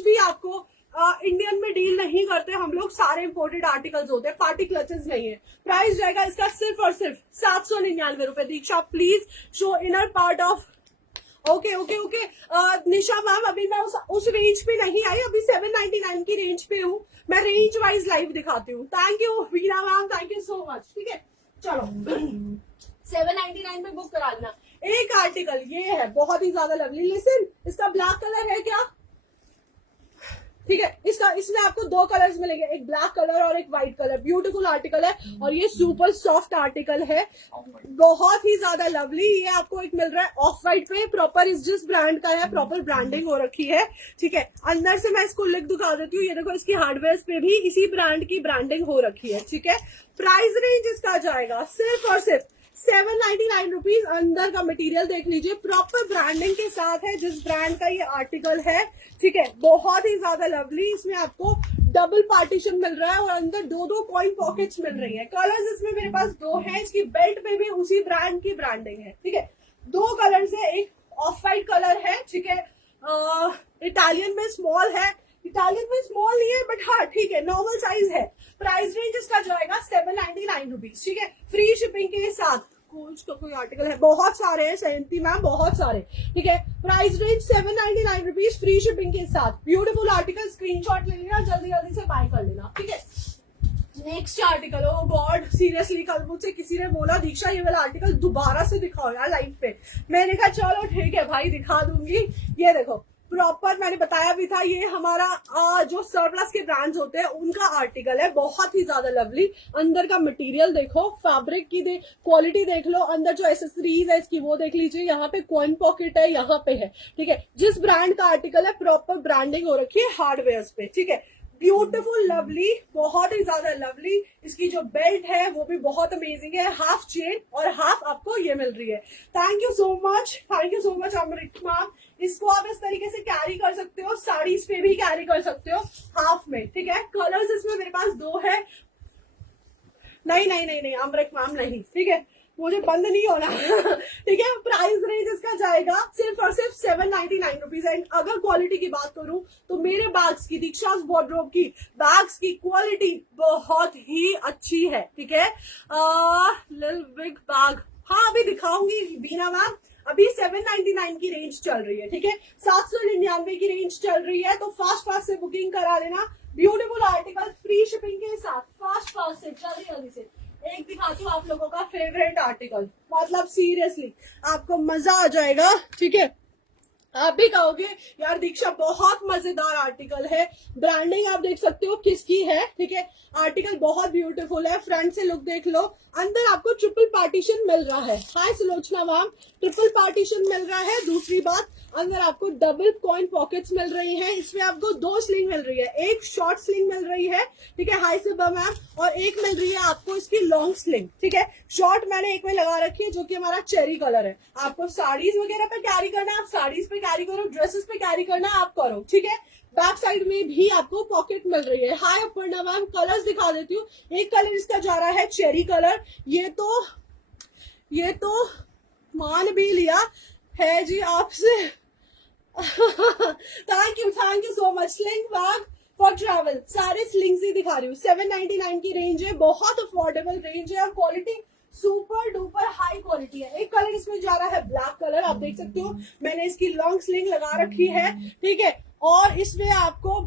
भी आपको इंडियन में डील नहीं करते हम लोग, सारे इंपोर्टेड आर्टिकल्स होते हैं, पार्टी क्लचेस नहीं है। प्राइस जाएगा इसका सिर्फ और सिर्फ 799 रुपए। Deeksha please show inner part of, okay okay okay. Nisha ma'am, अभी मैं उस रेंज पे नहीं आई, अभी 799 की रेंज पे हूँ। मैं रेंज वाइज लाइव दिखाती हूँ। Thank you Veena ma'am, thank you so much, ठीक है। चलो 799 में बुक करा लेना। एक आर्टिकल ये है, बहुत ही ज्यादा लवली। लिसन, इसका ब्लैक कलर है क्या? ठीक है, इसमें आपको 2 कलर्स मिलेंगे, एक ब्लैक कलर और एक व्हाइट कलर। ब्यूटीफुल आर्टिकल है और ये सुपर सॉफ्ट आर्टिकल है, बहुत ही ज्यादा लवली। ये आपको एक मिल रहा है ऑफ व्हाइट पे, प्रॉपर इस जिस ब्रांड का है प्रॉपर ब्रांडिंग हो रखी है, ठीक है। अंदर से मैं इसको लिख दिखा देती हूँ, ये देखो इसकी हार्डवेयर पे भी इसी ब्रांड की ब्रांडिंग हो रखी है, ठीक है। प्राइस रेंज इसका जाएगा सिर्फ और सिर्फ 799 रुपीज। अंदर का मटेरियल देख लीजिए, प्रॉपर ब्रांडिंग के साथ है जिस ब्रांड का ये आर्टिकल है, ठीक है। बहुत ही ज्यादा लवली। इसमें आपको डबल पार्टीशन मिल रहा है और अंदर 2 कॉइन पॉकेट्स मिल रही है। कलर्स इसमें मेरे पास 2 हैं। इसकी बेल्ट पे भी उसी ब्रांड की ब्रांडिंग है, ठीक है। 2 कलर्स है, एक ऑफ वाइट कलर है, ठीक है। इटालियन में स्मॉल है, इटालियन में स्मॉल नहीं है बट हाँ ठीक है, नॉर्मल साइज है। प्राइस रेंज इसका जाएगा 799 रुपीज, ठीक है। फ्री शिपिंग के साथ। कोच का कोई आर्टिकल है, बहुत सारे हैं सयंती मैम, बहुत सारे, ठीक है। Price range 799 rupees free shipping के साथ। ब्यूटीफुल आर्टिकल, स्क्रीनशॉट ले लेना, जल्दी जल्दी से बाय कर लेना, ठीक है। नेक्स्ट आर्टिकल, ओ गॉड सीरियसली कल मुझसे किसी ने बोला दीक्षा ये वाला आर्टिकल दोबारा से दिखाओ यार लाइव पे। मैंने कहा चलो ठीक है भाई दिखा दूंगी। ये देखो प्रॉपर मैंने बताया भी था, ये हमारा जो सरप्लस के ब्रांड्स होते हैं उनका आर्टिकल है, बहुत ही ज्यादा लवली। अंदर का मटेरियल देखो, फैब्रिक की क्वालिटी देख लो, अंदर जो एसेसरीज है इसकी वो देख लीजिए, यहाँ पे कॉइन पॉकेट है, यहाँ पे है, ठीक है। जिस ब्रांड का आर्टिकल है प्रॉपर ब्रांडिंग हो रखी है हार्डवेयर पे, ठीक है। ब्यूटीफुल लवली, बहुत ही ज्यादा लवली। इसकी जो बेल्ट है वो भी बहुत अमेजिंग है, हाफ चेन और हाफ आपको ये मिल रही है। Thank you so much, thank you so much Amrit ma'am. इसको आप इस तरीके से कैरी कर सकते हो, साड़ीज पे भी कैरी कर सकते हो हाफ में, ठीक है। कलर्स इसमें मेरे पास 2 है। नहीं अमृत मैम नहीं, ठीक है, मुझे बंद नहीं होना ठीक है। प्राइस रेंज इसका जाएगा सिर्फ और सिर्फ 799 रुपीज। एंड अगर क्वालिटी की बात करूं तो मेरे बैग्स की, दीक्षाज वार्डरोब की बैग्स की क्वालिटी बहुत ही अच्छी है, ठीक है। लिटिल बिग बैग, हाँ अभी दिखाऊंगी बीना मैम। अभी 799 की रेंज चल रही है, ठीक है। 799 की रेंज चल रही है, तो फास्ट से बुकिंग करा लेना। ब्यूटीफुल आर्टिकल फ्री शिपिंग के साथ, फास्ट से जल्दी से। एक दिखाती हूँ आप लोगों का फेवरेट आर्टिकल, मतलब सीरियसली आपको मजा आ जाएगा, ठीक है। आप भी कहोगे यार दीक्षा बहुत मजेदार आर्टिकल है। ब्रांडिंग आप देख सकते हो किसकी है, ठीक है। आर्टिकल बहुत ब्यूटीफुल है, फ्रंट से लुक देख लो। अंदर आपको ट्रिपल पार्टीशन मिल रहा है। हाय सुलोचना मैम, ट्रिपल पार्टीशन मिल रहा है। दूसरी बात, अंदर आपको डबल कॉइन पॉकेट्स मिल रही हैं। इसमें आपको 2 स्लिंग मिल रही है, एक शॉर्ट स्लिंग मिल रही है, ठीक है, हाई सिबा मैम, और एक मिल रही है आपको इसकी लॉन्ग स्लिंग, ठीक है। शॉर्ट मैंने एक में लगा रखी है जो कि हमारा चेरी कलर है। आपको साड़ीज वगैरह पे कैरी करना है, आप साड़ीज पे कैरी करो, ड्रेसेस पे कैरी करना है आप करो, ठीक है। बैक साइड में भी आपको पॉकेट मिल रही है। हाय अपर्णा मैम, कलर्स दिखा देती हूँ। एक कलर इसका जा रहा है चेरी कलर, ये तो मान भी लिया है जी आपसे thank you so much. Sling bag for travel, सारे स्लिंग्स ही दिखा रही हूँ। 799 की रेंज है, बहुत अफोर्डेबल रेंज है और quality super duper high quality है। एक कलर इसमें जा रहा है ब्लैक कलर, आप देख सकते हो मैंने इसकी लॉन्ग स्लिंग लगा रखी है, ठीक है। और इसमें आपको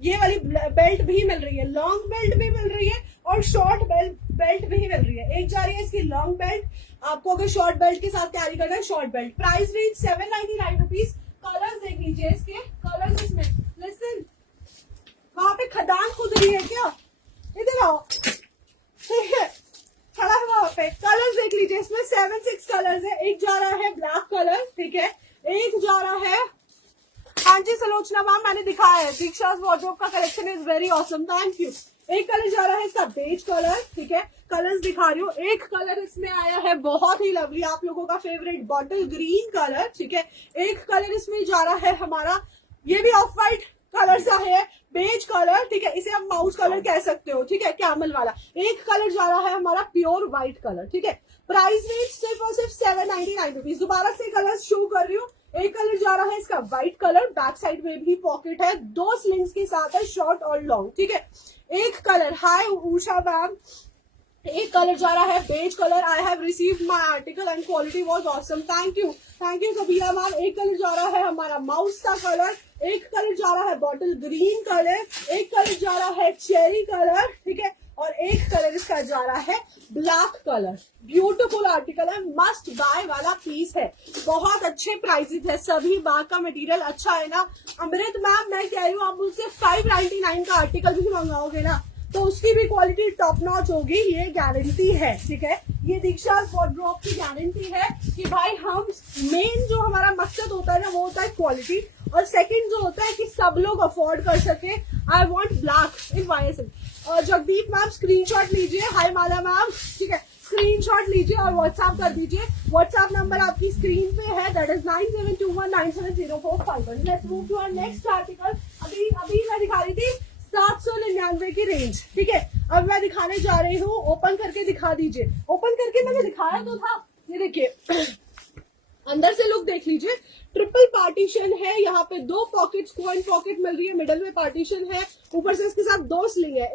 ये वाली बेल्ट भी मिल रही है, लॉन्ग बेल्ट भी मिल रही है और शॉर्ट बेल्ट भी मिल रही है। एक जा रही है इसकी लॉन्ग बेल्ट, आपको अगर शॉर्ट बेल्ट के साथ कैरी करना है short belt. Price range 799 rupees. Colours देख लीजिए इसके, कलर्स इसमें, लिसन वहां पे खदान खुद रही है क्या, इधर आओ, ठीक है, खड़ा है वहां पे। कलर्स देख लीजिए, इसमें 7-6 कलर्स है। एक जा रहा है ब्लैक कलर, ठीक है, एक जा रहा है, हाँ जी सलोचना मैम मैंने दिखाया है, दीक्षाज वार्डरोब का collection is very awesome, thank you. एक कलर जा रहा है इसका बेज कलर, ठीक है, कलर्स दिखा रही हूँ। एक कलर इसमें आया है बहुत ही लवली, आप लोगों का फेवरेट बॉटल ग्रीन कलर, ठीक है। एक कलर इसमें जा रहा है हमारा, ये भी ऑफ वाइट कलर सा है, बेज कलर, ठीक है, इसे आप माउस कलर कह सकते हो, ठीक है, कैमल वाला। एक कलर जा रहा है हमारा प्योर व्हाइट कलर, ठीक है। प्राइस रेंज सिर्फ और सिर्फ 799 रुपीज। दोबारा से कलर शो कर रही हूँ। एक कलर जा रहा है इसका व्हाइट कलर, बैक साइड में भी पॉकेट है, 2 स्लिंग्स के साथ है, शॉर्ट और लॉन्ग, ठीक है। एक कलर, हाय उषा मैम, एक कलर जा रहा है beige colour. I have received my article and quality was awesome, thank you Kabira ma'am. एक कलर जा रहा है हमारा माउस का कलर, एक कलर जा रहा है बॉटल ग्रीन कलर, एक कलर जा रहा है चेरी कलर, ठीक है, और एक कलर इसका जा रहा है ब्लैक कलर। ब्यूटीफुल आर्टिकल है, मस्ट बाय वाला पीस है, बहुत अच्छे प्राइसेस है, सभी बाग का मटेरियल अच्छा है ना। अमृत मैम मैं कह रही हूँ आप मुझसे 599 का आर्टिकल भी मंगाओगे ना तो उसकी भी क्वालिटी टॉप नॉच होगी, ये गारंटी है, ठीक है। ये दीक्षा वार्डरोब की गारंटी है कि भाई हम मेन जो हमारा मकसद होता है ना वो होता है क्वालिटी, और सेकंड जो होता है कि सब लोग अफोर्ड कर सके। I want black in YSL। Jagdeep ma'am screenshot लीजिए, हाय माला मैम, ठीक है, स्क्रीनशॉट लीजिए और व्हाट्सएप कर दीजिए। व्हाट्सएप नंबर आपकी स्क्रीन पे है, that is 9721970451। Let's move to our next article. अभी मैं दिखा रही थी 799 की रेंज, ठीक है। अब मैं दिखाने जा रही हूँ, ओपन करके दिखा दीजिए। ओपन करके मैंने दिखाया तो था, ये देखिए अंदर से लुक देख लीजिए। ट्रिपल पार्टीशन है, यहाँ पे 2 पॉकेट्स, कॉइन पॉकेट मिल रही है, मिडल में पार्टीशन है, ऊपर से इसके साथ 2 स्लिंग है,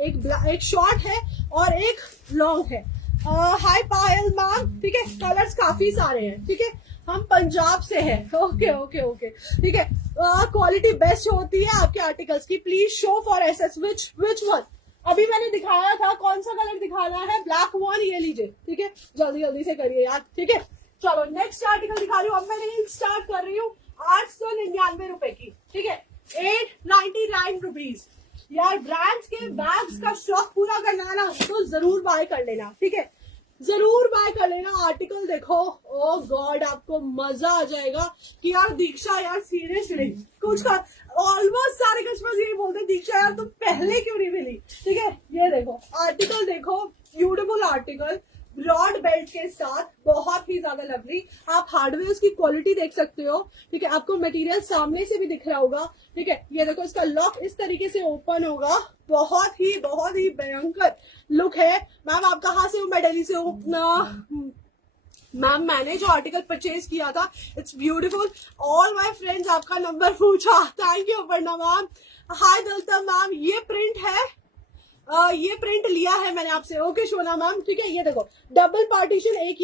एक शॉर्ट है और एक लॉन्ग है। हाय पायल मैम, ठीक है, कलर्स काफी सारे हैं, ठीक है, हम पंजाब से हैं, ओके ओके ओके, ठीक है, क्वालिटी बेस्ट होती है आपके आर्टिकल्स की, please show for SS which one. अभी मैंने दिखाया था, कौन सा कलर दिखाना है, ब्लैक वन, ये लीजिए, ठीक है, जल्दी जल्दी से करिए यार, ठीक है। चलो नेक्स्ट आर्टिकल दिखा रही हूँ, अब मैं रील स्टार्ट कर रही हूँ 899 रुपए की, ठीक है, 899 रुपीज। यार ब्रांड्स के बैग्स का शौक पूरा करना है ना, तो जरूर बाय कर लेना, ठीक है, जरूर बाय कर लेना। आर्टिकल देखो, ओ गॉड, आपको मजा आ जाएगा कि यार दीक्षा, यार सीरियसली कुछ का ऑलमोस्ट सारे कस्टमर्स यही बोलते हैं, दीक्षा यार तुम पहले क्यों नहीं मिली, ठीक है। ये देखो आर्टिकल, देखो ब्यूटीफुल आर्टिकल, ब्रॉड बेल्ट के साथ, बहुत ही ज्यादा लवली। आप हार्डवेयर की क्वालिटी देख सकते हो, ठीक है, आपको मटेरियल सामने से भी दिख रहा होगा, ठीक है। ये देखो इसका लॉक इस तरीके से ओपन होगा, बहुत ही भयंकर लुक है। मैम आप कहाँ से हो? मैं दिल्ली से हूँ। मैम मैंने जो आर्टिकल परचेज किया था, it's beautiful, all my friends आपका नंबर पूछा, thank you Aparna ma'am. Hi दलता मैम, ये प्रिंट है, ये प्रिंट लिया है मैंने आपसे, ओके शोना मैम, ठीक है। ये देखो डबल पार्टीशन, एक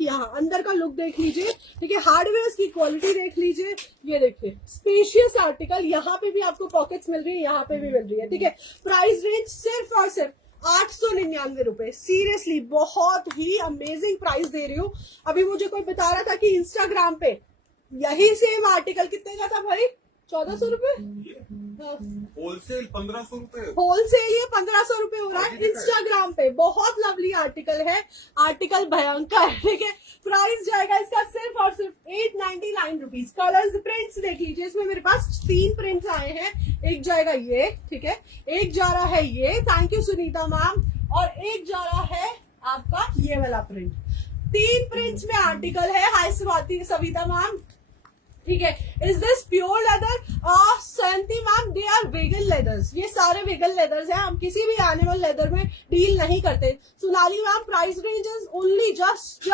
यहाँ, अंदर का लुक देख लीजिए, ठीक है, हार्डवेयर की क्वालिटी देख लीजिए, ये देखिए स्पेशियस आर्टिकल, यहाँ पे भी आपको पॉकेट्स मिल रही है, यहाँ पे भी मिल रही है, ठीक है। प्राइस रेंज सिर्फ और सिर्फ 899 रुपए, सीरियसली बहुत ही अमेजिंग प्राइस दे रही हूँ। अभी मुझे कोई बता रहा था कि इंस्टाग्राम पे यही सेम आर्टिकल कितने का था भाई, 1400 रुपए, होलसेल 1500 रुपए, होलसेल ये 1500 रुपए हो रहा है इंस्टाग्राम पे। बहुत लवली आर्टिकल है, आर्टिकल भयंकर, ठीक है। प्राइस जाएगा इसका सिर्फ और सिर्फ 899 रुपीज। कलर्स प्रिंट्स देख लीजिए, इसमें मेरे पास 3 प्रिंट्स आए हैं, एक जाएगा ये, ठीक है, एक जा रहा है ये, थैंक यू सुनीता मैम, और एक जा रहा है आपका ये वाला प्रिंट। 3 प्रिंट्स में आर्टिकल है। हाय स्वाति सविता मैम, ठीक है। Is this pure leather? Sayanti ma'am, they are vegan leathers, ये सारे वेगन लेदर्स हैं, हम किसी भी एनिमल लेदर में डील नहीं करते। Sonali ma'am, price range is only just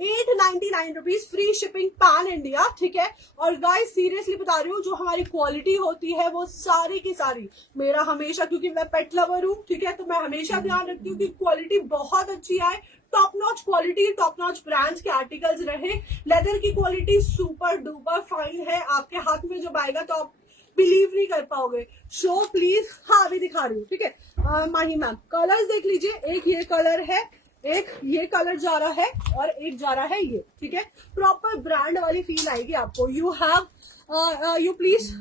899 rupees, free shipping pan India, ठीक है। और गाइस सीरियसली बता रही हूँ, जो हमारी क्वालिटी होती है वो सारी की सारी, मेरा हमेशा, क्योंकि मैं पेट लवर हूँ, ठीक है, तो मैं हमेशा ध्यान रखती हूँ कि क्वालिटी बहुत अच्छी आए, top notch quality, top notch brands के आर्टिकल्स रहे। लेदर की क्वालिटी सुपर डुपर फाइन है, आपके हाथ में जब आएगा तो आप बिलीव नहीं कर पाओगे। शो प्लीज, हाँ अभी दिखा रही हूँ, ठीक है। माही मैम, कलर्स देख लीजिए, एक ये कलर है, एक ये कलर जा रहा है, और एक जा रहा है ये, ठीक है। प्रॉपर ब्रांड वाली फील आएगी आपको। You have you please,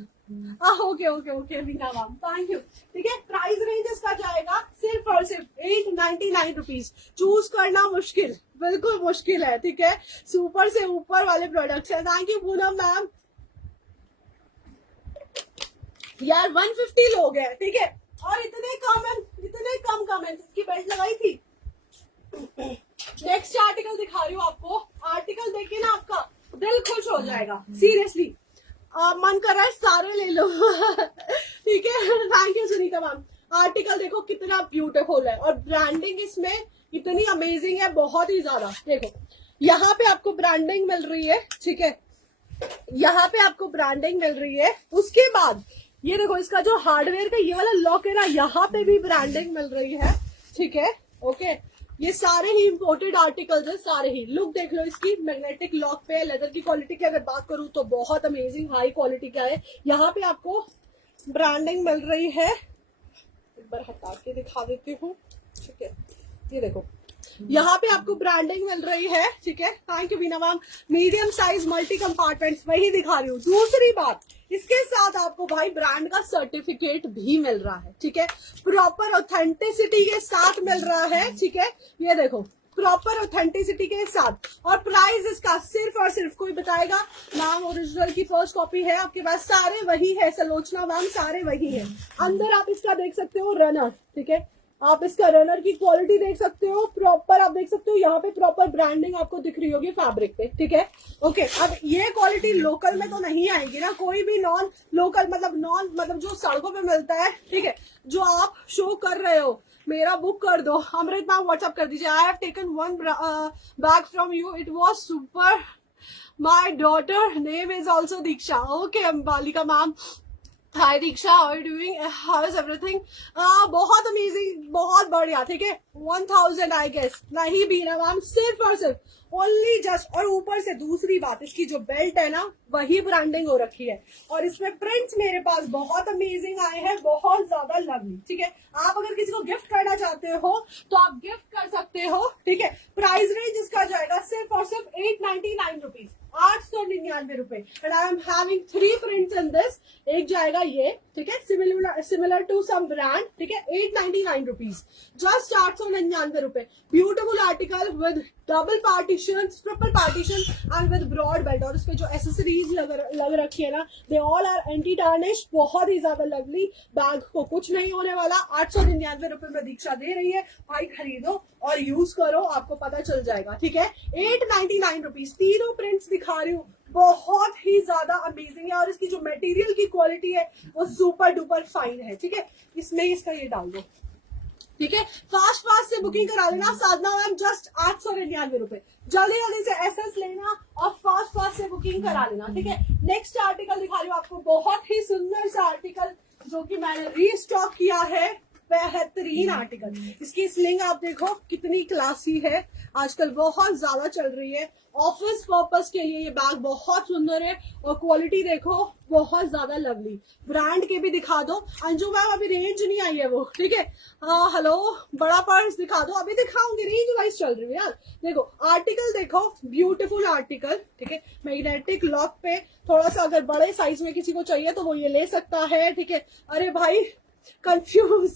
okay okay okay Veena ma'am, thank you, ठीक है। प्राइस रेंज इसका जाएगा सिर्फ और सिर्फ 899 रुपीज। चूज करना मुश्किल, बिल्कुल मुश्किल है, ठीक है, सुपर से ऊपर वाले प्रोडक्ट्स है। Thank you Poonam ma'am. यार 150 लोग हैं, ठीक है, और इतने कम कमेंट, इसकी बेल्ट लगाई थी। नेक्स्ट आर्टिकल दिखा रही हूँ आपको, आर्टिकल देख के ना आपका दिल खुश हो जाएगा, सीरियसली मन कर रहा है सारे ले लो ठीक है। Thank you Sunita ma'am. Article देखो कितना ब्यूटीफुल है, और ब्रांडिंग इसमें इतनी अमेजिंग है, बहुत ही ज्यादा। देखो यहाँ पे आपको ब्रांडिंग मिल रही है, ठीक है, यहाँ पे आपको ब्रांडिंग मिल रही है। उसके बाद ये देखो इसका जो हार्डवेयर का ये वाला लॉक है ना, यहाँ पे भी ब्रांडिंग मिल रही है, ठीक है, ओके। ये सारे ही इंपोर्टेड आर्टिकल्स है, सारे ही। लुक देख लो इसकी, मैग्नेटिक लॉक पे। लेदर की क्वालिटी की अगर बात करूं तो बहुत अमेजिंग हाई क्वालिटी का है। यहाँ पे आपको ब्रांडिंग मिल रही है, एक बार हटा के दिखा देती हूँ, ठीक है, ये देखो यहाँ पे आपको ब्रांडिंग मिल रही है, ठीक है। Thank you Bina ma'am. Medium size multi compartments, वही दिखा रही हूँ। दूसरी बात, इसके साथ आपको भाई ब्रांड का सर्टिफिकेट भी मिल रहा है, ठीक है, प्रॉपर ऑथेंटिसिटी के साथ मिल रहा है, ठीक है। ये देखो प्रॉपर ऑथेंटिसिटी के साथ। और प्राइस इसका सिर्फ और सिर्फ, कोई बताएगा नाम ओरिजिनल की फर्स्ट कॉपी है आपके पास, सारे वही है, सलोचना मैम सारे वही है। अंदर आप इसका देख सकते हो रनर, ठीक है, आप इसका रनर की क्वालिटी देख सकते हो, प्रॉपर आप देख सकते हो, यहाँ पे प्रॉपर ब्रांडिंग आपको दिख रही होगी फैब्रिक पे, ठीक है, ओके। अब ये क्वालिटी लोकल में तो नहीं आएगी ना, कोई भी नॉन लोकल मतलब जो सड़कों पे मिलता है, ठीक है, जो आप शो कर रहे हो, मेरा बुक कर दो। अमृत मैम व्हाट्सअप कर दीजिए। I have taken one bag from you, it was super, my daughter name is also Deeksha, okay Balika ma'am, hi Deeksha, how are you doing, how is everything? बहुत अमेजिंग, बहुत बढ़िया, ठीक है। 1000 आई गेस नहीं भी ना मैम, सिर्फ और सिर्फ ओनली जस्ट। और ऊपर से दूसरी बात, इसकी जो बेल्ट है ना वही ब्रांडिंग हो रखी है, और इसमें प्रिंट्स मेरे पास बहुत अमेजिंग आए हैं, बहुत ज्यादा लवली, ठीक है। आप अगर किसी को गिफ्ट करना चाहते हो तो आप गिफ्ट कर सकते हो, ठीक है। प्राइस रेंज इसका जाएगा सिर्फ और सिर्फ 899 रुपीज, 899 रुपए। And I am having 3 prints in this. एक जाएगा ये, ठीक है, सिमिलर टू सम ब्रांड, ठीक है, 899 रुपीज, जस्ट 899 रुपए। Beautiful article with double partition, triple partition and with broad belt. और इसपे जो एसेसरीज लग रखी है ना, they all are anti tarnish, बहुत ही ज्यादा लवली। बैग को कुछ नहीं होने वाला। 899 रुपए में दीक्षा दे रही है, भाई खरीदो और यूज करो, आपको पता चल जाएगा, ठीक है। 899 रुपीज, तीनों प्रिंट्स दिखा रही हूँ, बहुत ही ज्यादा अमेजिंग है। और इसकी जो मटेरियल की क्वालिटी है वो सुपर डुपर फाइन है, ठीक है। इसमें इसका ये डाल दो, ठीक है। फास्ट से बुकिंग करा लेना। साधना मैम जस्ट 899 रुपए, जल्दी से एसएस लेना और फास्ट से बुकिंग करा लेना, ठीक है। नेक्स्ट आर्टिकल दिखा रही हूँ आपको, बहुत ही सुंदर सा आर्टिकल जो कि मैंने रीस्टॉक किया है, बेहतरीन आर्टिकल। इसकी स्लिंग आप देखो कितनी क्लासी है, आजकल बहुत ज्यादा चल रही है। ऑफिस पर्पस के लिए ये बैग बहुत सुंदर है, और क्वालिटी देखो बहुत ज्यादा लवली। ब्रांड के भी दिखा दो। अंजू मैम अभी रेंज नहीं आई है वो, ठीक है। हेलो, बड़ा पर्स दिखा दो, अभी दिखाऊंगी, रेंज वाइज चल रही है यार। देखो आर्टिकल देखो, ब्यूटीफुल आर्टिकल, ठीक है। मैग्नेटिक लॉक पे, थोड़ा सा अगर बड़े साइज में किसी को चाहिए तो वो ये ले सकता है, ठीक है। अरे भाई कंफ्यूज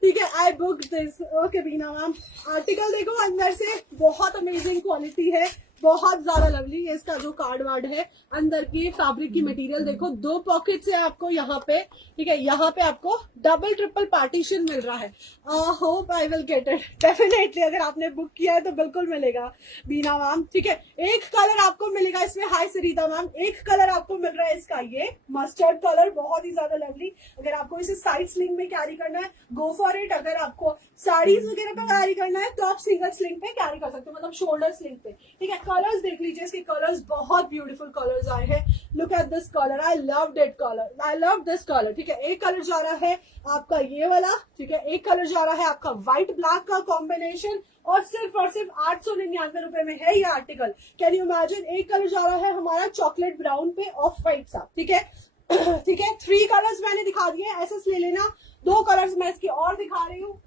ठीक है, I book this, okay Bina ma'am. Article देखो अंदर से बहुत अमेजिंग क्वालिटी है, बहुत ज्यादा लवली। ये इसका जो कार्ड वार्ड है, अंदर की फैब्रिक की मटेरियल देखो, 2 पॉकेट्स है आपको यहाँ पे, ठीक है। यहाँ पे आपको डबल ट्रिपल पार्टीशन मिल रहा है। Hope I will get it, definitely अगर आपने बुक किया है तो बिल्कुल मिलेगा बीना मैम, ठीक है। एक कलर आपको मिलेगा इसमें, हाय सरिता मैम, एक कलर आपको मिल रहा है इसका, ये मस्टर्ड कलर, बहुत ही ज्यादा लवली। अगर आपको इसे साइड स्लिंग में कैरी करना है, गो फॉर इट। अगर आपको साड़ीज वगैरह पे कैरी करना है तो आप सिंगल स्लिंग पे कैरी कर सकते हो, मतलब शोल्डर स्लिंग पे, ठीक है। कलर्स देख लीजिए, इसके कलर्स बहुत ब्यूटीफुल कलर्स आए हैं। Look at this colour, I love it colour, I love this colour, ठीक है। एक कलर जा रहा है आपका ये वाला, ठीक है। एक कलर जा रहा है आपका व्हाइट ब्लैक का कॉम्बिनेशन, और सिर्फ 899 रुपए में है ये आर्टिकल। Can you imagine? एक कलर जा रहा है हमारा चॉकलेट ब्राउन पे ऑफ व्हाइट सा, ठीक है ठीक है। 3 कलर्स मैंने दिखा दिए, एसएस ले लेना। 2 कलर्स मैं इसकी और दिखा रही हूँ।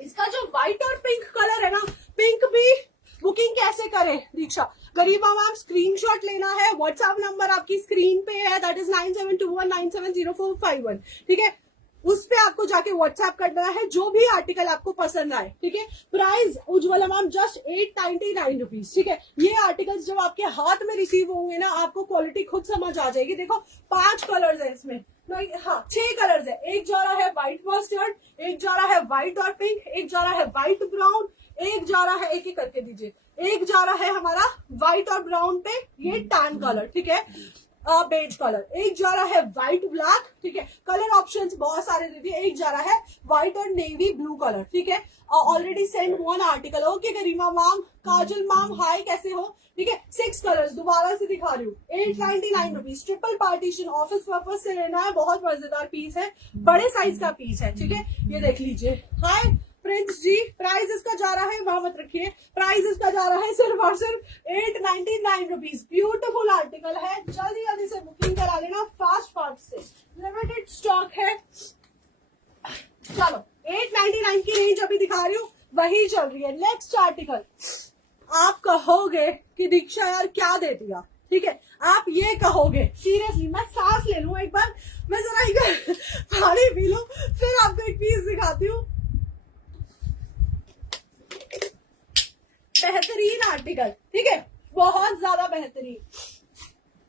इसका जो व्हाइट और पिंक कलर है ना, पिंक भी बुकिंग कैसे करें दीक्षा? गरीबा मैम स्क्रीनशॉट लेना है, व्हाट्सएप नंबर आपकी स्क्रीन पे है, दैट इज 9721970451, ठीक है। उस पे आपको जाके व्हाट्सएप करना है जो भी आर्टिकल आपको पसंद आए, ठीक है। Price Ujjwala ma'am just 899 rupees, ठीक है। ये आर्टिकल्स जब आपके हाथ में रिसीव होंगे ना, आपको क्वालिटी खुद समझ आ जाएगी। देखो 5 कलर्स है इसमें, हाँ 6 कलर्स है। एक जा रहा है व्हाइट मस्टर्ड, एक जा रहा है व्हाइट और पिंक, एक जा रहा है व्हाइट ब्राउन, एक जा रहा है, एक ही करके दीजिए, एक जा रहा है हमारा व्हाइट और ब्राउन पे ये टैन कलर, ठीक है, बेज कलर, एक जा रहा है व्हाइट ब्लैक, ठीक है। कलर ऑप्शंस बहुत सारे दे दिए। एक जा रहा है व्हाइट और नेवी ब्लू कलर, ठीक है। ऑलरेडी सेंड 1 आर्टिकल, ओके गरिमा मैम। काजल मैम हाय, कैसे हो, ठीक है। 6 कलर्स दोबारा से दिखा रही हूँ, 899 rupees, triple partition, office purpose से लेना है, बहुत मजेदार पीस है, बड़े साइज का पीस है, ठीक है। ये देख लीजिए, हाय प्रिंस जी। प्राइस इसका जा रहा है, वहां मत रखिए, प्राइस इसका जा रहा है सिर्फ और सिर्फ 899 रुपीज। ब्यूटीफुल आर्टिकल है, जल्दी से बुकिंग करा लेना, फास्ट से, लिमिटेड स्टॉक है। चलो 899 की रेंज अभी दिखा रही हूँ, वही चल रही है। नेक्स्ट आर्टिकल, आप कहोगे कि दीक्षा यार क्या दे दिया, ठीक है, आप ये कहोगे। सीरियसली मैं सांस ले लूं एक बार, मैं जरा एक पानी पी लूं, फिर आपको एक पीस दिखाती हूँ। बेहतरीन आर्टिकल, ठीक है, बहुत ज्यादा बेहतरीन।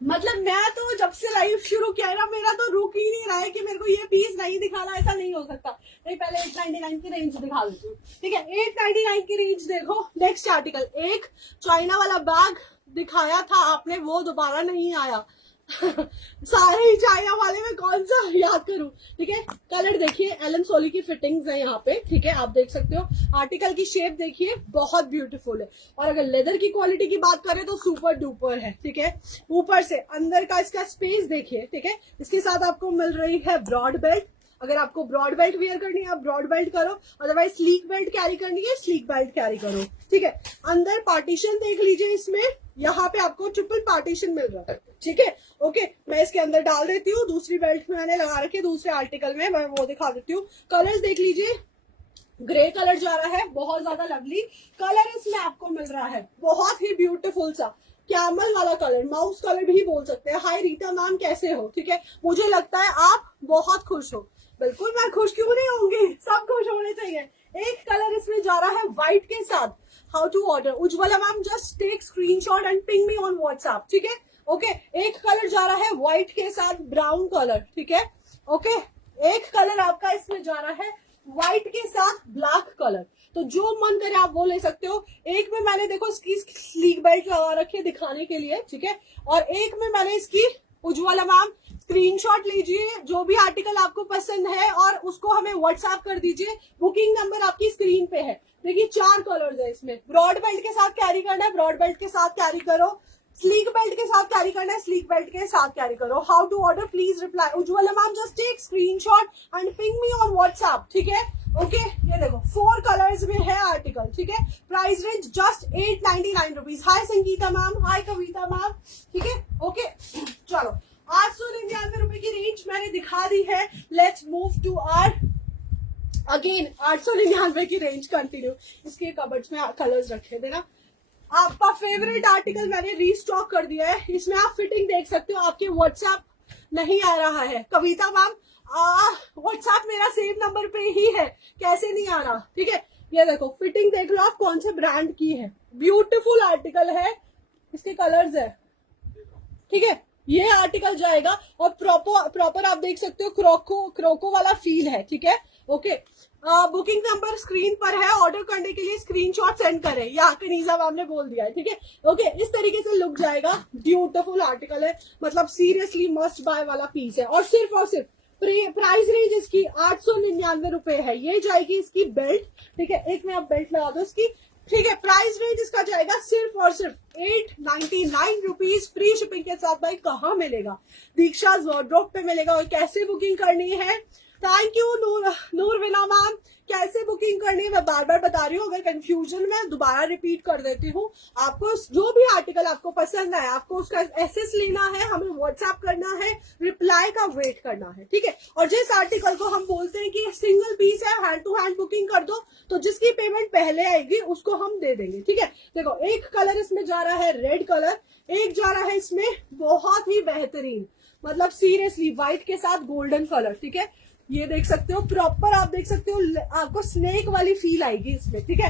मतलब मैं तो जब से लाइव शुरू किया है ना, मेरा तो रुक ही नहीं रहा है कि मेरे को ये पीस नहीं दिखाना, ऐसा नहीं हो सकता। नहीं, पहले 899 की रेंज दिखा देती हूँ, ठीक है। 899 की रेंज देखो। नेक्स्ट आर्टिकल, एक चाइना वाला बैग दिखाया था आपने, वो दोबारा नहीं आया, सारे ही चाइना वाले में कौन सा याद करूं, ठीक है। कलर देखिए, एलन सोली की फिटिंग्स है यहाँ पे, ठीक है, आप देख सकते हो। आर्टिकल की शेप देखिए, बहुत ब्यूटीफुल है। और अगर लेदर की क्वालिटी की बात करें तो सुपर डुपर है, ठीक है। ऊपर से अंदर का इसका स्पेस देखिए, ठीक है। इसके साथ आपको मिल रही है ब्रॉड बेल्ट। अगर आपको ब्रॉड बेल्ट वेयर करनी है आप ब्रॉड बेल्ट करो, अदरवाइज स्लीक बेल्ट कैरी करनी है स्लीक बेल्ट कैरी करो, ठीक है। अंदर पार्टीशन देख लीजिए, इसमें यहाँ पे आपको ट्रिपल पार्टीशन मिल रहा है, ठीक है। ओके, मैं इसके अंदर डाल देती हूँ। दूसरी बेल्ट में मैंने लगा रखी है, दूसरे आर्टिकल में मैं वो दिखा देती हूँ। कलर्स देख लीजिए, ग्रे कलर जा रहा है, बहुत ज्यादा लवली कलर इसमें आपको मिल रहा है, बहुत ही ब्यूटीफुल सा कैमल वाला कलर, माउस कलर भी बोल सकते हैं। हाय रीता मैम, कैसे हो, ठीक है। मुझे लगता है आप बहुत खुश हो। बिल्कुल, मैं खुश क्यों नहीं होंगी, सब खुश होने चाहिए। एक कलर इसमें जा रहा है व्हाइट के साथ। How to order, Ujjwala ma'am just take screenshot and ping me on WhatsApp, ठीक है। ओके, एक कलर जा रहा है व्हाइट के साथ ब्राउन कलर, ठीक है। ओके, एक कलर आपका इसमें जा रहा है व्हाइट के साथ ब्लैक कलर। तो जो मन करे आप वो ले सकते हो। एक में मैंने देखो इसकी स्लीक बेल्ट लगा रखी है दिखाने के लिए, ठीक है। और एक में मैंने इसकी, उज्ज्वला मैम स्क्रीनशॉट लीजिए जो भी आर्टिकल आपको पसंद है और उसको हमें व्हाट्सएप कर दीजिए। बुकिंग नंबर आपकी स्क्रीन पे है। देखिए 4 कलर्स है इसमें। ब्रॉड बेल्ट के साथ कैरी करना है, ब्रॉड बेल्ट के साथ कैरी करो। स्लीक बेल्ट के साथ कैरी करना है, स्लीक बेल्ट के साथ कैरी करो। How to order please reply Ujjwala ma'am, just take screenshot and ping me on WhatsApp, ठीक है। ओके, ये देखो 4 कलर्स में है आर्टिकल, ठीक है। Price range just 899 rupees. Hi Sangeeta ma'am, hi Kavita ma'am, ठीक है। ओके, चलो 899 रुपए की रेंज मैंने दिखा दी है। Let's move to our again 899 की रेंज कंटिन्यू। इसके कबर्ड्स में कलर्स रखे थे ना। आपका फेवरेट आर्टिकल मैंने रीस्टॉक कर दिया है। इसमें आप फिटिंग देख सकते हो। आपके व्हाट्सएप नहीं आ रहा है कविता मैम, व्हाट्सएप मेरा सेम नंबर पे ही है, कैसे नहीं आ रहा, ठीक है। ये देखो फिटिंग देख लो आप कौन से ब्रांड की है। ब्यूटीफुल आर्टिकल है, इसके कलर्स है, ठीक है। ये आर्टिकल जाएगा और प्रॉपर आप देख सकते हो क्रोको वाला फील है, ठीक है। ओके, बुकिंग नंबर स्क्रीन पर है। ऑर्डर करने के लिए स्क्रीनशॉट सेंड करें, यहाँ कनीजा मैम ने बोल दिया है, ठीक है। ओके, इस तरीके से लुक जाएगा। ब्यूटीफुल आर्टिकल है, मतलब सीरियसली मस्ट बाय वाला पीस है। और सिर्फ प्राइस रेंज इसकी 899 रुपए है। ये जाएगी इसकी बेल्ट, ठीक है। एक में आप बेल्ट लगा दो इसकी, ठीक है। प्राइस रेंज इसका जाएगा सिर्फ और सिर्फ 899 रुपीज। फ्री शिपिंग के साथ। भाई कहाँ मिलेगा, दीक्षाज वार्डरोब पे मिलेगा। और कैसे बुकिंग करनी है, थैंक यू नूरविना मैम। कैसे बुकिंग करनी है मैं बार बार बता रही हूँ, अगर कंफ्यूजन में दोबारा रिपीट कर देती हूँ। आपको जो भी आर्टिकल आपको पसंद है, आपको उसका एसेस लेना है, हमें व्हाट्सएप करना है, रिप्लाई का वेट करना है, ठीक है। और जिस आर्टिकल को हम बोलते हैं कि सिंगल पीस है, हैंड टू हैंड बुकिंग कर दो, तो जिसकी पेमेंट पहले आएगी उसको हम दे देंगे, ठीक है। देखो एक कलर इसमें जा रहा है रेड कलर, एक जा रहा है इसमें बहुत ही बेहतरीन, मतलब सीरियसली व्हाइट के साथ गोल्डन कलर, ठीक है। ये देख सकते हो प्रॉपर, आप देख सकते हो आपको स्नेक वाली फील आएगी इसमें, ठीक है।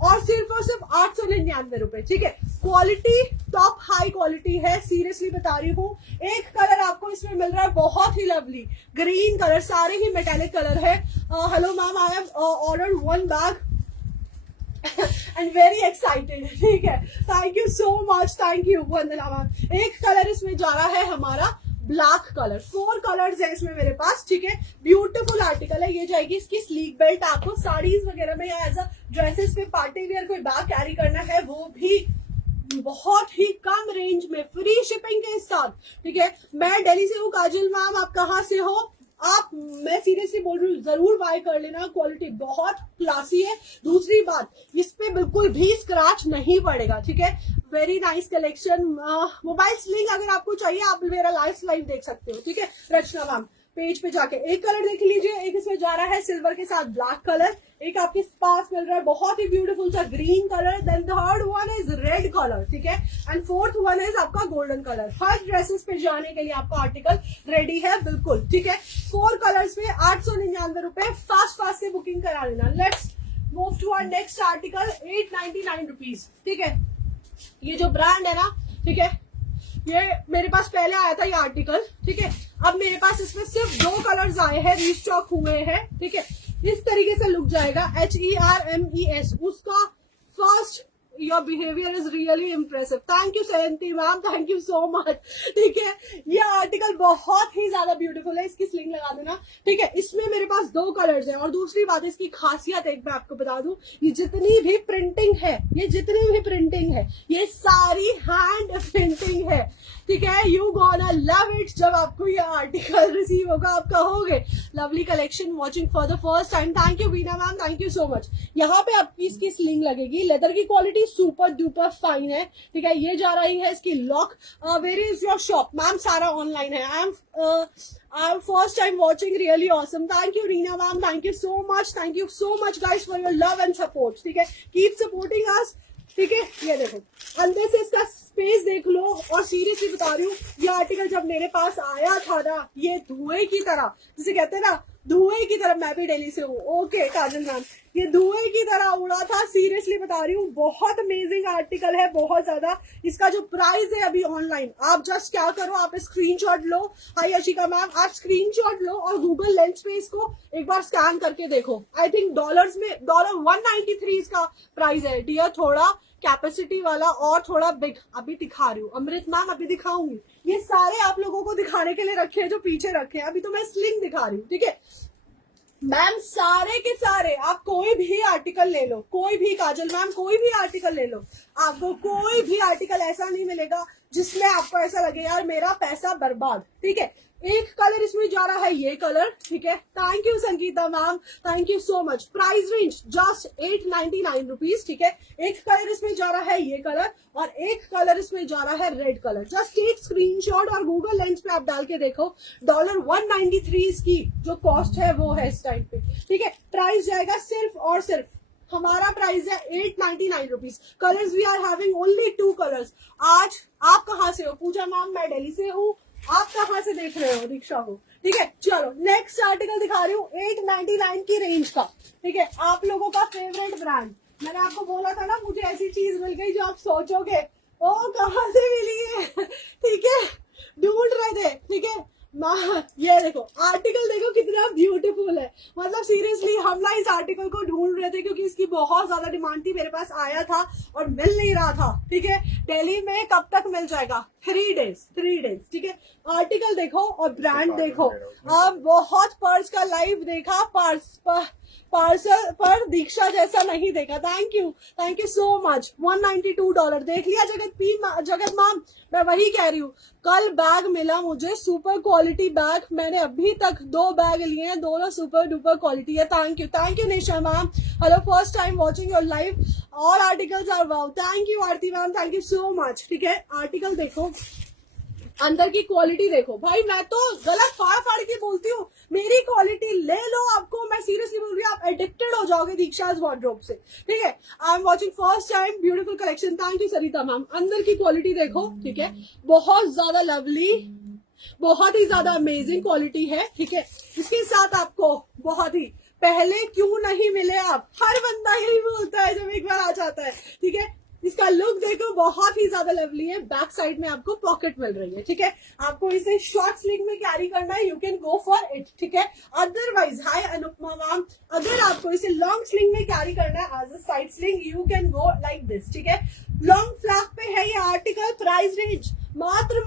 और सिर्फ 899 रुपए, ठीक है। क्वालिटी टॉप हाई क्वालिटी है, सीरियसली बता रही हूँ। एक कलर आपको इसमें मिल रहा है बहुत ही लवली ग्रीन कलर, सारे ही मेटेलिक कलर है। Hello ma'am, I have ordered 1 bag and very excited, ठीक है। Thank you so much, thank you Vandana ma'am. एक कलर इसमें जा रहा है हमारा ब्लैक कलर। 4 कलर्स है इसमें मेरे पास, ठीक है। ब्यूटीफुल आर्टिकल है। ये जाएगी इसकी स्लीक बेल्ट। आपको साड़ीज वगैरह में या एज अ ड्रेसेस पे पार्टी वेयर कोई बैग कैरी करना है, वो भी बहुत ही कम रेंज में फ्री शिपिंग के साथ, ठीक है। मैं दिल्ली से हूँ काजल मैम, आप कहाँ से हो? आप, मैं सीरियसली बोल रही हूँ, जरूर बाय कर लेना, क्वालिटी बहुत क्लासी है। दूसरी बात, इस पे बिल्कुल भी स्क्रैच नहीं पड़ेगा, ठीक है। Very nice collection. Mobile sling अगर आपको चाहिए आप मेरा लाइव देख सकते हो, ठीक है। रचना मैम पेज पे जाके एक कलर देख लीजिए। एक इसमें जा रहा है सिल्वर के साथ ब्लैक कलर, एक आपके पास मिल रहा है बहुत ही ब्यूटीफुल सा green colour, then third one is red colour, ठीक है। एंड फोर्थ वन इज आपका गोल्डन कलर। हर ड्रेसेस पे जाने के लिए आपका आर्टिकल रेडी है, बिल्कुल, ठीक है। 4 कलर्स में 899 रुपए। फास्ट से बुकिंग करा लेना। Let's move to our next article, 899 rupees, ठीक है। ये जो ब्रांड है ना, ठीक है, ये मेरे पास पहले आया था ये आर्टिकल, ठीक है। अब मेरे पास इसमें सिर्फ 2 कलर्स आए हैं, रीस्टॉक हुए हैं, ठीक है। इस तरीके से लुक जाएगा। HERMES उसका first your behaviour is really impressive. Thank you Sayanti ma'am, thank you so much. ठीक है, ये आर्टिकल बहुत ही ज्यादा ब्यूटीफुल है, इसकी स्लिंग लगा देना। ठीक है, इसमें मेरे पास 2 कलर्स हैं। और दूसरी बात, इसकी खासियत एक मैं आपको बता दूं, ये जितनी भी प्रिंटिंग है, ये सारी हैंड प्रिंटिंग है। ठीक है, यू गोना लव इट जब आपको ये आर्टिकल रिसीव होगा, आप कहोगे lovely collection watching for the first time. Thank you Veena ma'am, thank you so much. यहाँ पे आपकी इसकी स्लिंग लगेगी, लेदर की क्वालिटी सुपर डुपर फाइन है। ठीक है, ये जा रही है इसकी lock. Where is your shop ma'am? सारा ऑनलाइन है। I am first time watching, really awesome. Thank you Reena ma'am, thank you so much, thank you so much guys for your love and support. ठीक है, keep supporting us. ठीक है, ये देखो अंदर से इसका स्पेस देख लो। और सीरियसली बता रही हूँ, ये आर्टिकल जब मेरे पास आया था ना, ये धुएं की तरह, जिसे कहते हैं ना धुएं की तरह, मैं भी दिल्ली से हूँ, ओके काजल मैम, ये धुएं की तरह उड़ा था। सीरियसली बता रही हूँ, बहुत अमेजिंग आर्टिकल है, बहुत ज्यादा। इसका जो प्राइस है अभी ऑनलाइन, आप जस्ट क्या करो, आप स्क्रीनशॉट लो। हाय अशिका मैम, आप स्क्रीनशॉट लो और गूगल लेंस पे इसको एक बार स्कैन करके देखो। आई थिंक डॉलर्स में $193 इसका प्राइस है डियर। थोड़ा कैपेसिटी वाला और थोड़ा बिग अभी दिखा रही हूँ। अमृत मैम अभी दिखाऊंगी। ये सारे आप लोगों को दिखाने के लिए रखे हैं जो पीछे रखे हैं, अभी तो मैं स्लिंग दिखा रही हूँ। ठीक है मैम, सारे के सारे आप कोई भी आर्टिकल ले लो, कोई भी, काजल मैम कोई भी आर्टिकल ले लो, आपको कोई भी आर्टिकल ऐसा नहीं मिलेगा जिसमें आपको ऐसा लगे यार मेरा पैसा बर्बाद। ठीक है, एक कलर इसमें जा रहा है, ये कलर। ठीक है, thank you Sangeeta ma'am, thank you so much. Price range just 899 rupees. ठीक है, एक कलर इसमें जा रहा है, ये कलर, और एक कलर इसमें जा रहा है रेड कलर। जस्ट एक स्क्रीनशॉट और गूगल लेंस पे आप डाल के देखो। $193 इसकी जो कॉस्ट है वो है इस टाइम पे। ठीक है, प्राइस जाएगा सिर्फ और सिर्फ, हमारा प्राइस है 899 rupees. Colours we are having only 2 colours. आज आप कहाँ से हो? पूजा मैम मैं दिल्ली से हूँ, आप कहाँ से देख रहे हो? दीक्षा को। ठीक है, चलो नेक्स्ट आर्टिकल दिखा रही हूँ 899 की रेंज का। ठीक है, आप लोगों का फेवरेट ब्रांड, मैंने आपको बोला था ना मुझे ऐसी चीज मिल गई जो आप सोचोगे ओ कहाँ से मिली है। ठीक है, ढूंढ रहे थे। ठीक है, ये देखो आर्टिकल, देखो कितना ब्यूटीफुल है। मतलब सीरियसली हम ना इस आर्टिकल को ढूंढ रहे थे क्योंकि इसकी बहुत ज्यादा डिमांड थी, मेरे पास आया था और मिल नहीं रहा था। ठीक है, दिल्ली में कब तक मिल जाएगा? 3 डेज। ठीक है, आर्टिकल देखो और ब्रांड देखो। आप बहुत पर्स का लाइव देखा, पार्सल पर दीक्षा जैसा नहीं देखा। Thank you so much. $192 देख लिया जगत मैम, मैं वही कह रही हूँ। कल बैग मिला मुझे, सुपर क्वालिटी बैग, मैंने अभी तक 2 बैग लिए हैं, दोनों सुपर डुपर क्वालिटी है। Thank you Nisha ma'am. Hello, first time watching your live, all articles are wow. Thank you Aarti ma'am, thank you so much. ठीक है, आर्टिकल देखो, अंदर की क्वालिटी देखो। भाई मैं तो गलत फाड़ के बोलती हूँ, मेरी क्वालिटी ले लो। आपको मैं सीरियसली बोल रही हूँ, आप एडिक्टेड हो जाओगे दीक्षाज वार्डरोब से। ठीक है, I am watching first time, beautiful collection. Thank you Sarita ma'am. अंदर की क्वालिटी देखो। ठीक है, बहुत ज्यादा लवली, बहुत ही ज्यादा अमेजिंग क्वालिटी है। ठीक है, इसके साथ आपको बहुत ही पहले क्यों नहीं मिले आप, हर बंदा यही बोलता है जब एक बार आ जाता है। ठीक है, इसका लुक देखो, बहुत ही ज्यादा लवली है। बैक साइड में आपको पॉकेट मिल रही है। ठीक है, आपको इसे शॉर्ट स्लिंग में कैरी करना है, you can go for it. ठीक है, अदरवाइज हाय अनुपमा मैम, अगर आपको इसे लॉन्ग स्लिंग में कैरी करना है as a side sling, you can go like this. ठीक है, लॉन्ग फ्लैग पे है ये आर्टिकल। प्राइस रेंज मात्र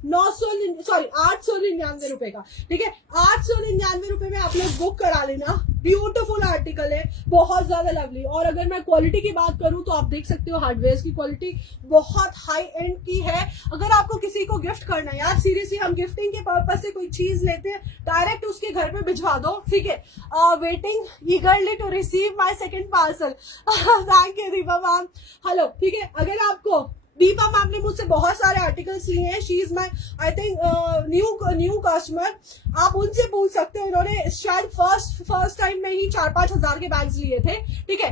899 रुपए का। ठीक है, 899 रुपए में आप लोग बुक करा लेना। ब्यूटीफुल आर्टिकल है, बहुत ज्यादा लवली। और अगर मैं क्वालिटी की बात करूं तो आप देख सकते हो हार्डवेयर की क्वालिटी बहुत हाई एंड की है। अगर आपको किसी को गिफ्ट करना है, यार सीरियसली हम गिफ्टिंग के पर्पज से कोई चीज लेते हैं, डायरेक्ट उसके घर पे भिजवा दो। ठीक है, waiting eagerly to receive my second parcel. Thank you Deepa ma'am. Hello, ठीक है, अगर आपको दीपा मैम ने मुझसे बहुत सारे आर्टिकल्स लिए हैं, she is my I think new customer, आप उनसे पूछ सकते हो। उन्होंने शायद फर्स्ट टाइम में ही 4-5 हजार के बैग्स लिए थे। ठीक है,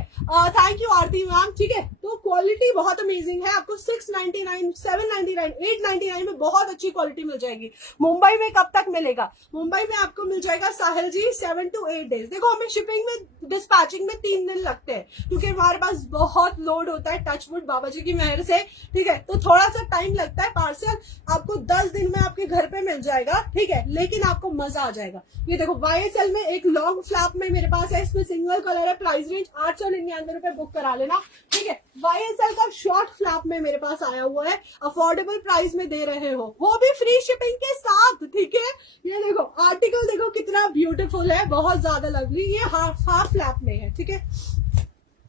थैंक यू आरती मैम। ठीक है, तो क्वालिटी बहुत अमेजिंग है। आपको 699, 799, 899 में बहुत अच्छी क्वालिटी मिल जाएगी। मुंबई में कब तक मिलेगा? मुंबई में आपको मिल जाएगा साहिल जी 7 to 8 डेज। देखो हमें शिपिंग में, डिस्पैचिंग में 3 दिन लगते हैं क्योंकि हमारे पास बहुत लोड होता है, टचवुड बाबा जी की मेहर से। ठीक है, तो थोड़ा सा टाइम लगता है, पार्सल आपको 10 दिन में आपके घर पे मिल जाएगा, ठीक है, लेकिन आपको मजा आ जाएगा। ये देखो YSL में एक लॉन्ग फ्लैप में मेरे पास है, इसमें सिंगल कलर है, प्राइस रेंज 899 रुपए, बुक करा लेना, ठीक है। YSL का शॉर्ट फ्लैप में मेरे पास आया हुआ है, अफोर्डेबल प्राइस में दे रहे हो, वो भी फ्री शिपिंग के साथ, ठीक है। ये देखो आर्टिकल देखो कितना ब्यूटीफुल है, बहुत ज्यादा लवली, ये हाफ फ्लैप में है, ठीक है।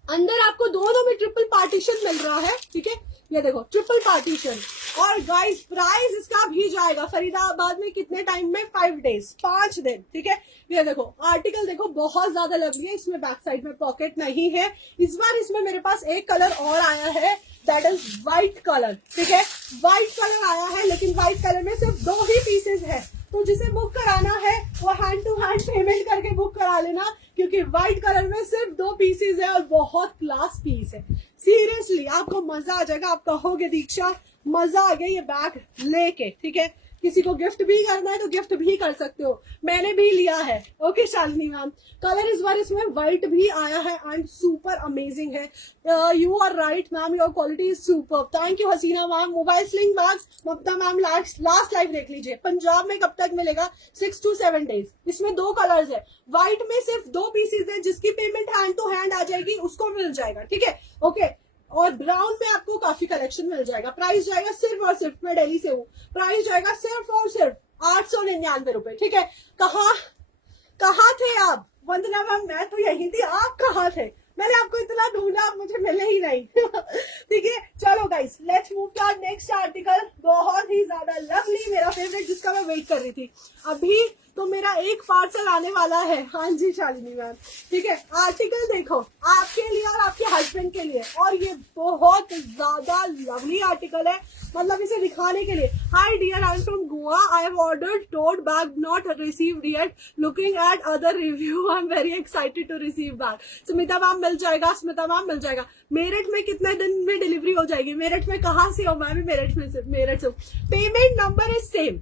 अंदर आपको दोनों में ट्रिपल पार्टीशन मिल रहा है, ठीक है। ये देखो ट्रिपल पार्टीशन, और गाइस प्राइस इसका भी जाएगा फरीदाबाद में कितने टाइम में, 5 डेज, 5 दिन, ठीक है। ये देखो आर्टिकल देखो बहुत ज्यादा लवली है, इसमें बैक साइड में पॉकेट नहीं है। इस बार इसमें मेरे पास एक कलर और आया है, दैट इज व्हाइट कलर, ठीक है। व्हाइट कलर आया है, लेकिन व्हाइट कलर में सिर्फ 2 ही पीसेज है, तो जिसे बुक कराना है वो हैंड टू हैंड पेमेंट करके बुक करा लेना, क्योंकि व्हाइट कलर में सिर्फ 2 पीसेज है और बहुत क्लास पीस है। सीरियसली आपको मजा आ जाएगा, आप कहोगे दीक्षा मजा आ गया ये बैग लेके, ठीक है। किसी को गिफ्ट भी करना है तो गिफ्ट भी कर सकते हो, मैंने भी लिया है। ओके शालिनी मैम, कलर इस बार इसमें व्हाइट भी आया है एंड सुपर अमेजिंग है। You are right ma'am, your quality is super, thank you Haseena ma'am. Mobile sling bag Mamta ma'am last live देख लीजिए, पंजाब में कब तक मिलेगा, 6 to 7 डेज। इसमें 2 कलर्स है, व्हाइट में सिर्फ 2 पीसेज है, जिसकी पेमेंट हैंड टू हैंड आ जाएगी उसको मिल जाएगा, ठीक है। ओके, और ब्राउन में आपको काफी कलेक्शन मिल जाएगा। प्राइस जाएगा सिर्फ और सिर्फ, मैं दिल्ली से हूँ, प्राइस जाएगा सिर्फ और सिर्फ 899 रुपए, ठीक है। कहाँ थे आप वंदना मैम, मैं तो यही थी, आप कहाँ थे, मैंने आपको इतना ढूंढा, आप मुझे मिले ही नहीं। ठीक है, चलो guys let's move to our next article, बहुत ही ज्यादा लवली, मेरा फेवरेट, जिसका मैं वेट कर रही थी। अभी तो मेरा एक पार्सल आने वाला है, हाँ जी शालिनी मैम, ठीक है। आर्टिकल देखो आपके लिए और आपके हस्बैंड के लिए, और ये बहुत ज्यादा लवली आर्टिकल है, मतलब इसे दिखाने के लिए। Hi dear, I am from Goa, I have ordered tote bag, not received yet, looking at other review, I am very excited to receive bag. Sumita ma'am मिल जाएगा, स्मिता मैम मिल जाएगा। मेरठ में कितने दिन में डिलीवरी हो जाएगी, मेरठ में कहाँ से हो मैम, मेरठ से। Payment number is same,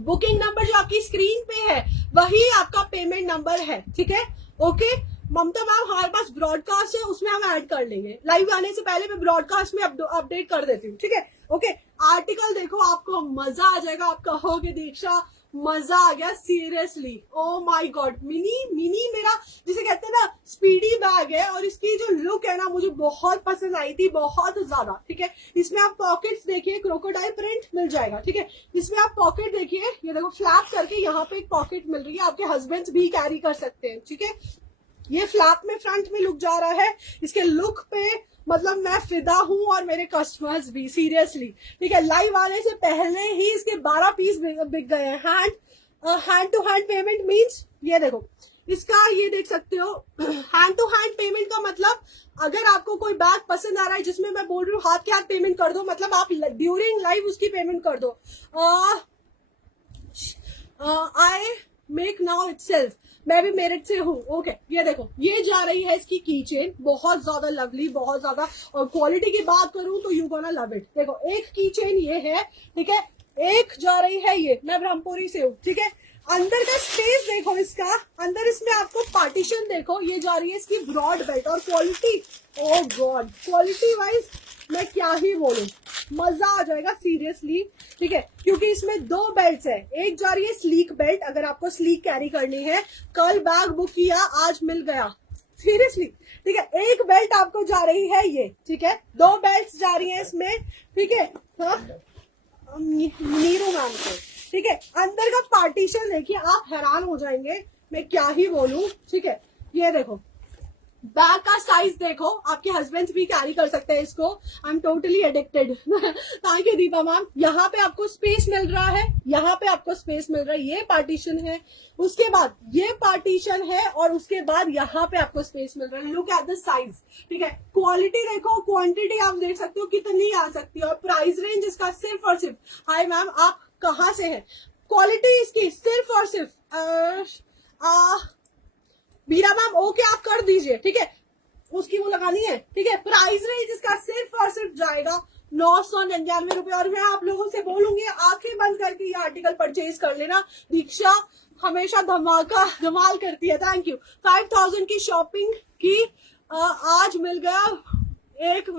booking number जो आपकी स्क्रीन पे है वही आपका पेमेंट नंबर है, ठीक है। ओके ममता मैम, हमारे पास ब्रॉडकास्ट है, उसमें हम ऐड कर लेंगे, लाइव आने से पहले मैं ब्रॉडकास्ट में अपडेट कर देती हूँ, ठीक है। ओके आर्टिकल देखो, आपको मजा आ जाएगा, आप कहोगे दीक्षा मजा आ गया, seriously oh my God. Mini मेरा जिसे कहते हैं ना स्पीडी बैग है, और इसकी जो लुक है ना मुझे बहुत पसंद आई थी, बहुत ज्यादा, ठीक है। इसमें आप पॉकेट्स देखिए, क्रोकोडाइल प्रिंट मिल जाएगा, ठीक है। इसमें आप पॉकेट देखिए, ये देखो फ्लैप करके यहाँ पे एक पॉकेट मिल रही है, आपके हस्बैंड भी कैरी कर सकते हैं, ठीक है। ये फ्लैप में फ्रंट में लुक जा रहा है, इसके लुक पे मतलब मैं फिदा हूं और मेरे कस्टमर्स भी, सीरियसली, ठीक है। लाइव आने से पहले ही इसके 12 पीस बिक गए हैं। Hand to hand payment means ये देखो इसका, ये देख सकते हो, हैंड टू हैंड पेमेंट का मतलब अगर आपको कोई बैग पसंद आ रहा है, जिसमें मैं बोल रही हूँ हाथ के हाथ पेमेंट कर दो, मतलब आप ड्यूरिंग लाइव उसकी पेमेंट कर दो। आई मेक नाउ इटसेल्फ, मैं भी मेरठ से हूँ। ओके ये देखो, ये जा रही है इसकी की चेन, बहुत ज्यादा लवली, बहुत ज्यादा, और क्वालिटी की बात करूं तो यू गोना लव इट। देखो एक की चेन ये है, ठीक है, एक जा रही है ये, मैं ब्रह्मपुरी से हूँ, ठीक है। अंदर का स्पेस देखो इसका, अंदर इसमें आपको पार्टीशन देखो, ये जा रही है इसकी ब्रॉड बेल्ट, और क्वालिटी ओ गॉड, क्वालिटी वाइज मैं क्या ही बोलूं, मजा आ जाएगा सीरियसली, ठीक है। क्योंकि इसमें 2 बेल्ट है, एक जा रही है स्लीक बेल्ट, अगर आपको स्लीक कैरी करनी है, कल बैग बुक किया आज मिल गया, सीरियसली, ठीक है। एक बेल्ट आपको जा रही है ये, ठीक है, 2 बेल्ट जा रही है इसमें, ठीक है। हाँ नीरू मैम को, ठीक है। अंदर का पार्टीशन देखिए, आप हैरान हो जाएंगे, मैं क्या ही बोलूं, ठीक है। ये देखो बैग का साइज देखो, आपके हस्बैंड भी कैरी कर सकते हैं इसको, I am totally addicted. Thank you Deepa ma'am. यहाँ पे आपको स्पेस मिल रहा है, यहाँ पे आपको स्पेस मिल रहा है, ये पार्टीशन है, उसके बाद ये पार्टीशन है, और उसके बाद यहाँ पे आपको स्पेस मिल रहा है। लुक एट द साइज, ठीक है। क्वालिटी देखो, क्वांटिटी आप देख सकते हो कितनी आ सकती है, और प्राइस रेंज इसका सिर्फ और सिर्फ, हाय मैम आप कहाँ से हैं, क्वालिटी इसकी सिर्फ और सिर्फ बीरा मैम ओके आप कर दीजिए, ठीक है, उसकी वो लगानी है, ठीक है। प्राइस रेंज इसका सिर्फ और सिर्फ जाएगा 999 रुपए, और मैं आप लोगों से बोलूंगी आंखें बंद करके ये आर्टिकल परचेज कर लेना, दीक्षा हमेशा धमाल करती है। Thank you. 5000 की शॉपिंग की आज मिल गया, एक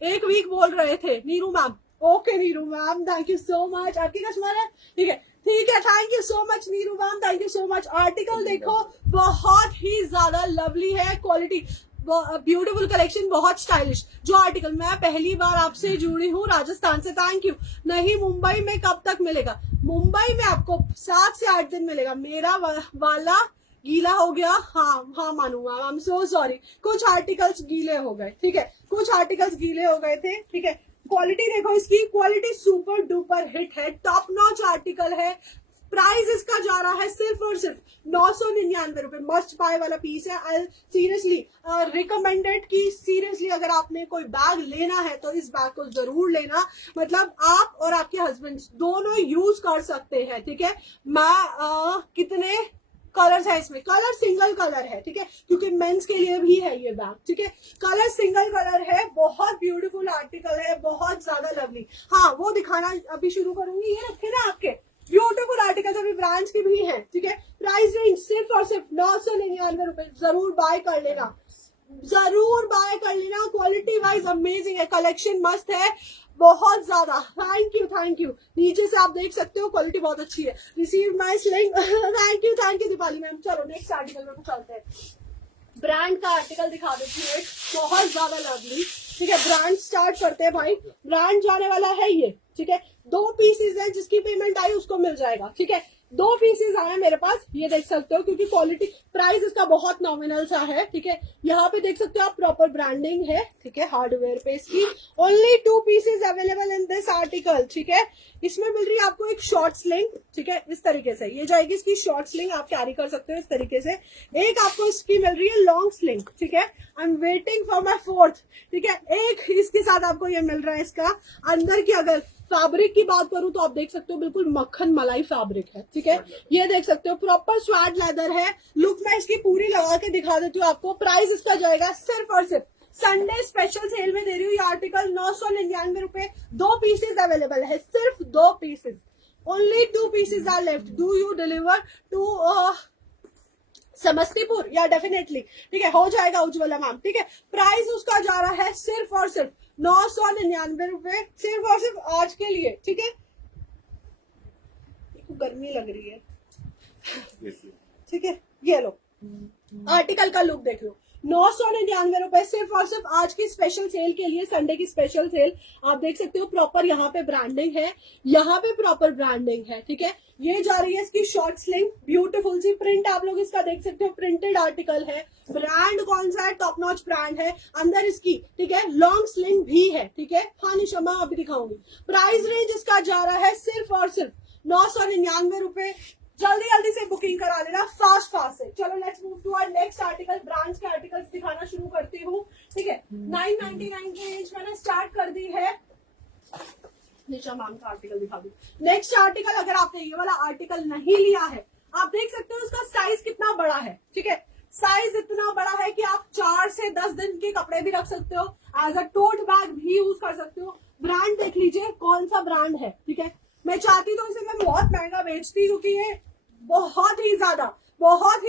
एक वीक बोल रहे थे Neeru ma'am. Okay Neeru ma'am, thank you so much. आपकी कस्टमर है, ठीक है ठीक है, thank you so much Neeru ma'am, thank you so much. Article देखो बहुत ही ज्यादा लवली है, क्वालिटी ब्यूटीफुल कलेक्शन, बहुत स्टाइलिश। जो आर्टिकल, मैं पहली बार आपसे जुड़ी हूँ राजस्थान से, थैंक यू। नहीं मुंबई में कब तक मिलेगा? मुंबई में आपको 7 से 8 दिन मिलेगा। मेरा वाला गीला हो गया, हाँ मानूंगा, आई एम सो सॉरी। कुछ आर्टिकल्स गीले हो गए, ठीक है, कुछ आर्टिकल्स गीले हो गए थे, ठीक है। क्वालिटी देखो, इसकी क्वालिटी सुपर डुपर हिट है, टॉप नॉच आर्टिकल है। प्राइस इसका जा रहा है सिर्फ और सिर्फ 999 रुपए। मस्ट बाय वाला पीस है। आई सीरियसली रिकमेंडेड कि सीरियसली अगर आपने कोई बैग लेना है तो इस बैग को जरूर लेना। मतलब आप और आपके हस्बैंड दोनों यूज कर सकते हैं, ठीक है। मैं कितने कलर्स है इसमें? कलर सिंगल कलर है, ठीक है, क्योंकि मेंस के लिए भी है ये बैग, ठीक है। कलर सिंगल कलर है, बहुत ब्यूटीफुल आर्टिकल है, बहुत ज्यादा लवली। हाँ वो दिखाना अभी शुरू करूंगी। ये रखे ना आपके ब्यूटीफुल आर्टिकल्स अभी ब्रांड्स के भी हैं, ठीक है। प्राइस रेंज सिर्फ और सिर्फ 999 रुपए। जरूर बाय कर लेना, जरूर बाय कर लेना। क्वालिटी वाइज अमेजिंग है, कलेक्शन मस्त है बहुत ज्यादा। Thank you thank you. नीचे से आप देख सकते हो क्वालिटी बहुत अच्छी है। Receive my link, thank you Deepali ma'am. चलो नेक्स्ट आर्टिकल में चलते हैं। ब्रांड का आर्टिकल दिखा देती हूँ, बहुत ज्यादा लवली, ठीक है। ब्रांड स्टार्ट करते हैं भाई। ब्रांड जाने वाला है ये, ठीक है। 2 पीसेज है, जिसकी पेमेंट आई उसको मिल जाएगा, ठीक है। 2 पीसेज आए मेरे पास, ये देख सकते हो, क्योंकि क्वालिटी प्राइस इसका बहुत नॉमिनल सा है, ठीक है। यहाँ पे देख सकते हो आप, प्रॉपर ब्रांडिंग है, ठीक है, हार्डवेयर पे इसकी। Only 2 pieces available in this article, ठीक है। इसमें मिल रही है आपको एक शॉर्ट स्लिंग, ठीक है, इस तरीके से ये जाएगी इसकी शॉर्ट स्लिंग, आप कैरी कर सकते हो इस तरीके से। एक आपको इसकी मिल रही है लॉन्ग स्लिंग, ठीक है। I am waiting for my 4th, ठीक है। एक इसके साथ आपको ये मिल रहा है। इसका अंदर की अगर फैब्रिक की बात करूं तो आप देख सकते हो बिल्कुल मक्खन मलाई फैब्रिक है, ठीक है। ये देख सकते हो प्रॉपर स्वैड लेदर है। लुक मैं इसकी पूरी लगा के दिखा देती हूँ आपको। प्राइस इसका जाएगा सिर्फ और सिर्फ संडे स्पेशल सेल में दे रही हूँ ये आर्टिकल 999 रुपए। 2 पीसेज अवेलेबल है, सिर्फ 2 pieces, only 2 pieces are left. Do you deliver to Samastipur? या डेफिनेटली, ठीक है, हो जाएगा उज्ज्वला मैम, ठीक है। प्राइस उसका जा रहा है सिर्फ और सिर्फ 999 रुपए, सिर्फ और सिर्फ आज के लिए, ठीक है। गर्मी लग रही है, ठीक है। ये लो आर्टिकल का लुक देख लो, 999 रुपए सिर्फ और सिर्फ आज की स्पेशल सेल के लिए, संडे की स्पेशल सेल। आप देख सकते हो प्रॉपर यहाँ पे ब्रांडिंग है, यहाँ पे प्रॉपर ब्रांडिंग है, ठीक है। ये जा रही है इसकी शॉर्ट स्लिंग, ब्यूटीफुल सी प्रिंट आप लोग इसका देख सकते हो, प्रिंटेड आर्टिकल है। ब्रांड कौन सा है? टॉप नॉच ब्रांड है। अंदर इसकी, ठीक है, लॉन्ग स्लिंग भी है, ठीक है। हाँ निशा अभी दिखाऊंगी। प्राइस रेंज इसका जा रहा है सिर्फ और सिर्फ 999 रुपए। जल्दी जल्दी से बुकिंग करा लेना, फास्ट फास्ट से। चलो let's move to our next article. Brands के आर्टिकल्स दिखाना शुरू करती हूँ, ठीक है। 999 की रेंज मैंने स्टार्ट कर दी है। निशा मैम का आर्टिकल दिखा दी। नेक्स्ट आर्टिकल, अगर आपने ये वाला आर्टिकल नहीं लिया है, आप देख सकते हो उसका साइज कितना बड़ा है, ठीक है। साइज इतना बड़ा है कि आप 4 से 10 दिन के कपड़े भी रख सकते हो, एज अ टोट बैग भी यूज कर सकते हो। ब्रांड देख लीजिए कौन सा ब्रांड है, ठीक है। मैं चाहती तो इसे मैं बहुत महंगा बेचती, क्योंकि ये बहुत ही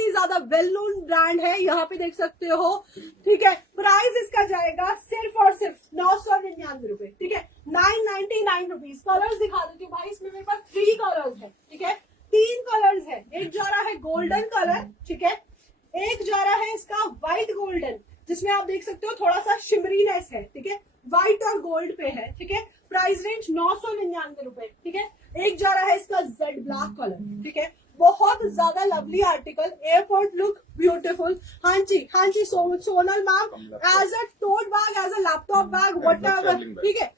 ज्यादा वेल नोन ब्रांड है। यहाँ पे देख सकते हो, ठीक है। प्राइस इसका जाएगा सिर्फ और सिर्फ 999 रुपए, ठीक है, 999 रुपीज। कलर्स दिखा देती हूँ भाई, इसमें मेरे पास 3 कलर्स है, ठीक है, 3 कलर्स है। एक जा रहा है गोल्डन कलर, ठीक है, एक जा रहा है इसका व्हाइट गोल्डन, जिसमें आप देख सकते हो थोड़ा सा शिमरीनेस है, ठीक है, व्हाइट और गोल्ड पे है, ठीक है। प्राइस रेंज 999 रुपए, ठीक है। एक जा रहा है इसका जेड ब्लैक कलर, ठीक है, बहुत ज्यादा lovely article, airport look beautiful. हाँ जी Sonal ma'am, as a tote bag, as a laptop bag, whatever, ठीक है,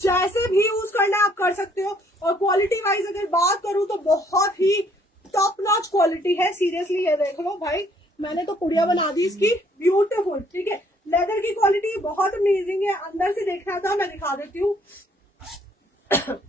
जैसे भी यूज करना आप कर सकते हो। और क्वालिटी वाइज अगर बात करूं तो बहुत ही टॉप नॉच क्वालिटी है, सीरियसली। ये देख लो भाई, मैंने तो पुड़िया बना दी इसकी, ब्यूटीफुल, ठीक है। लेदर की क्वालिटी बहुत अमेजिंग है। अंदर से देखना था, मैं दिखा देती हूँ।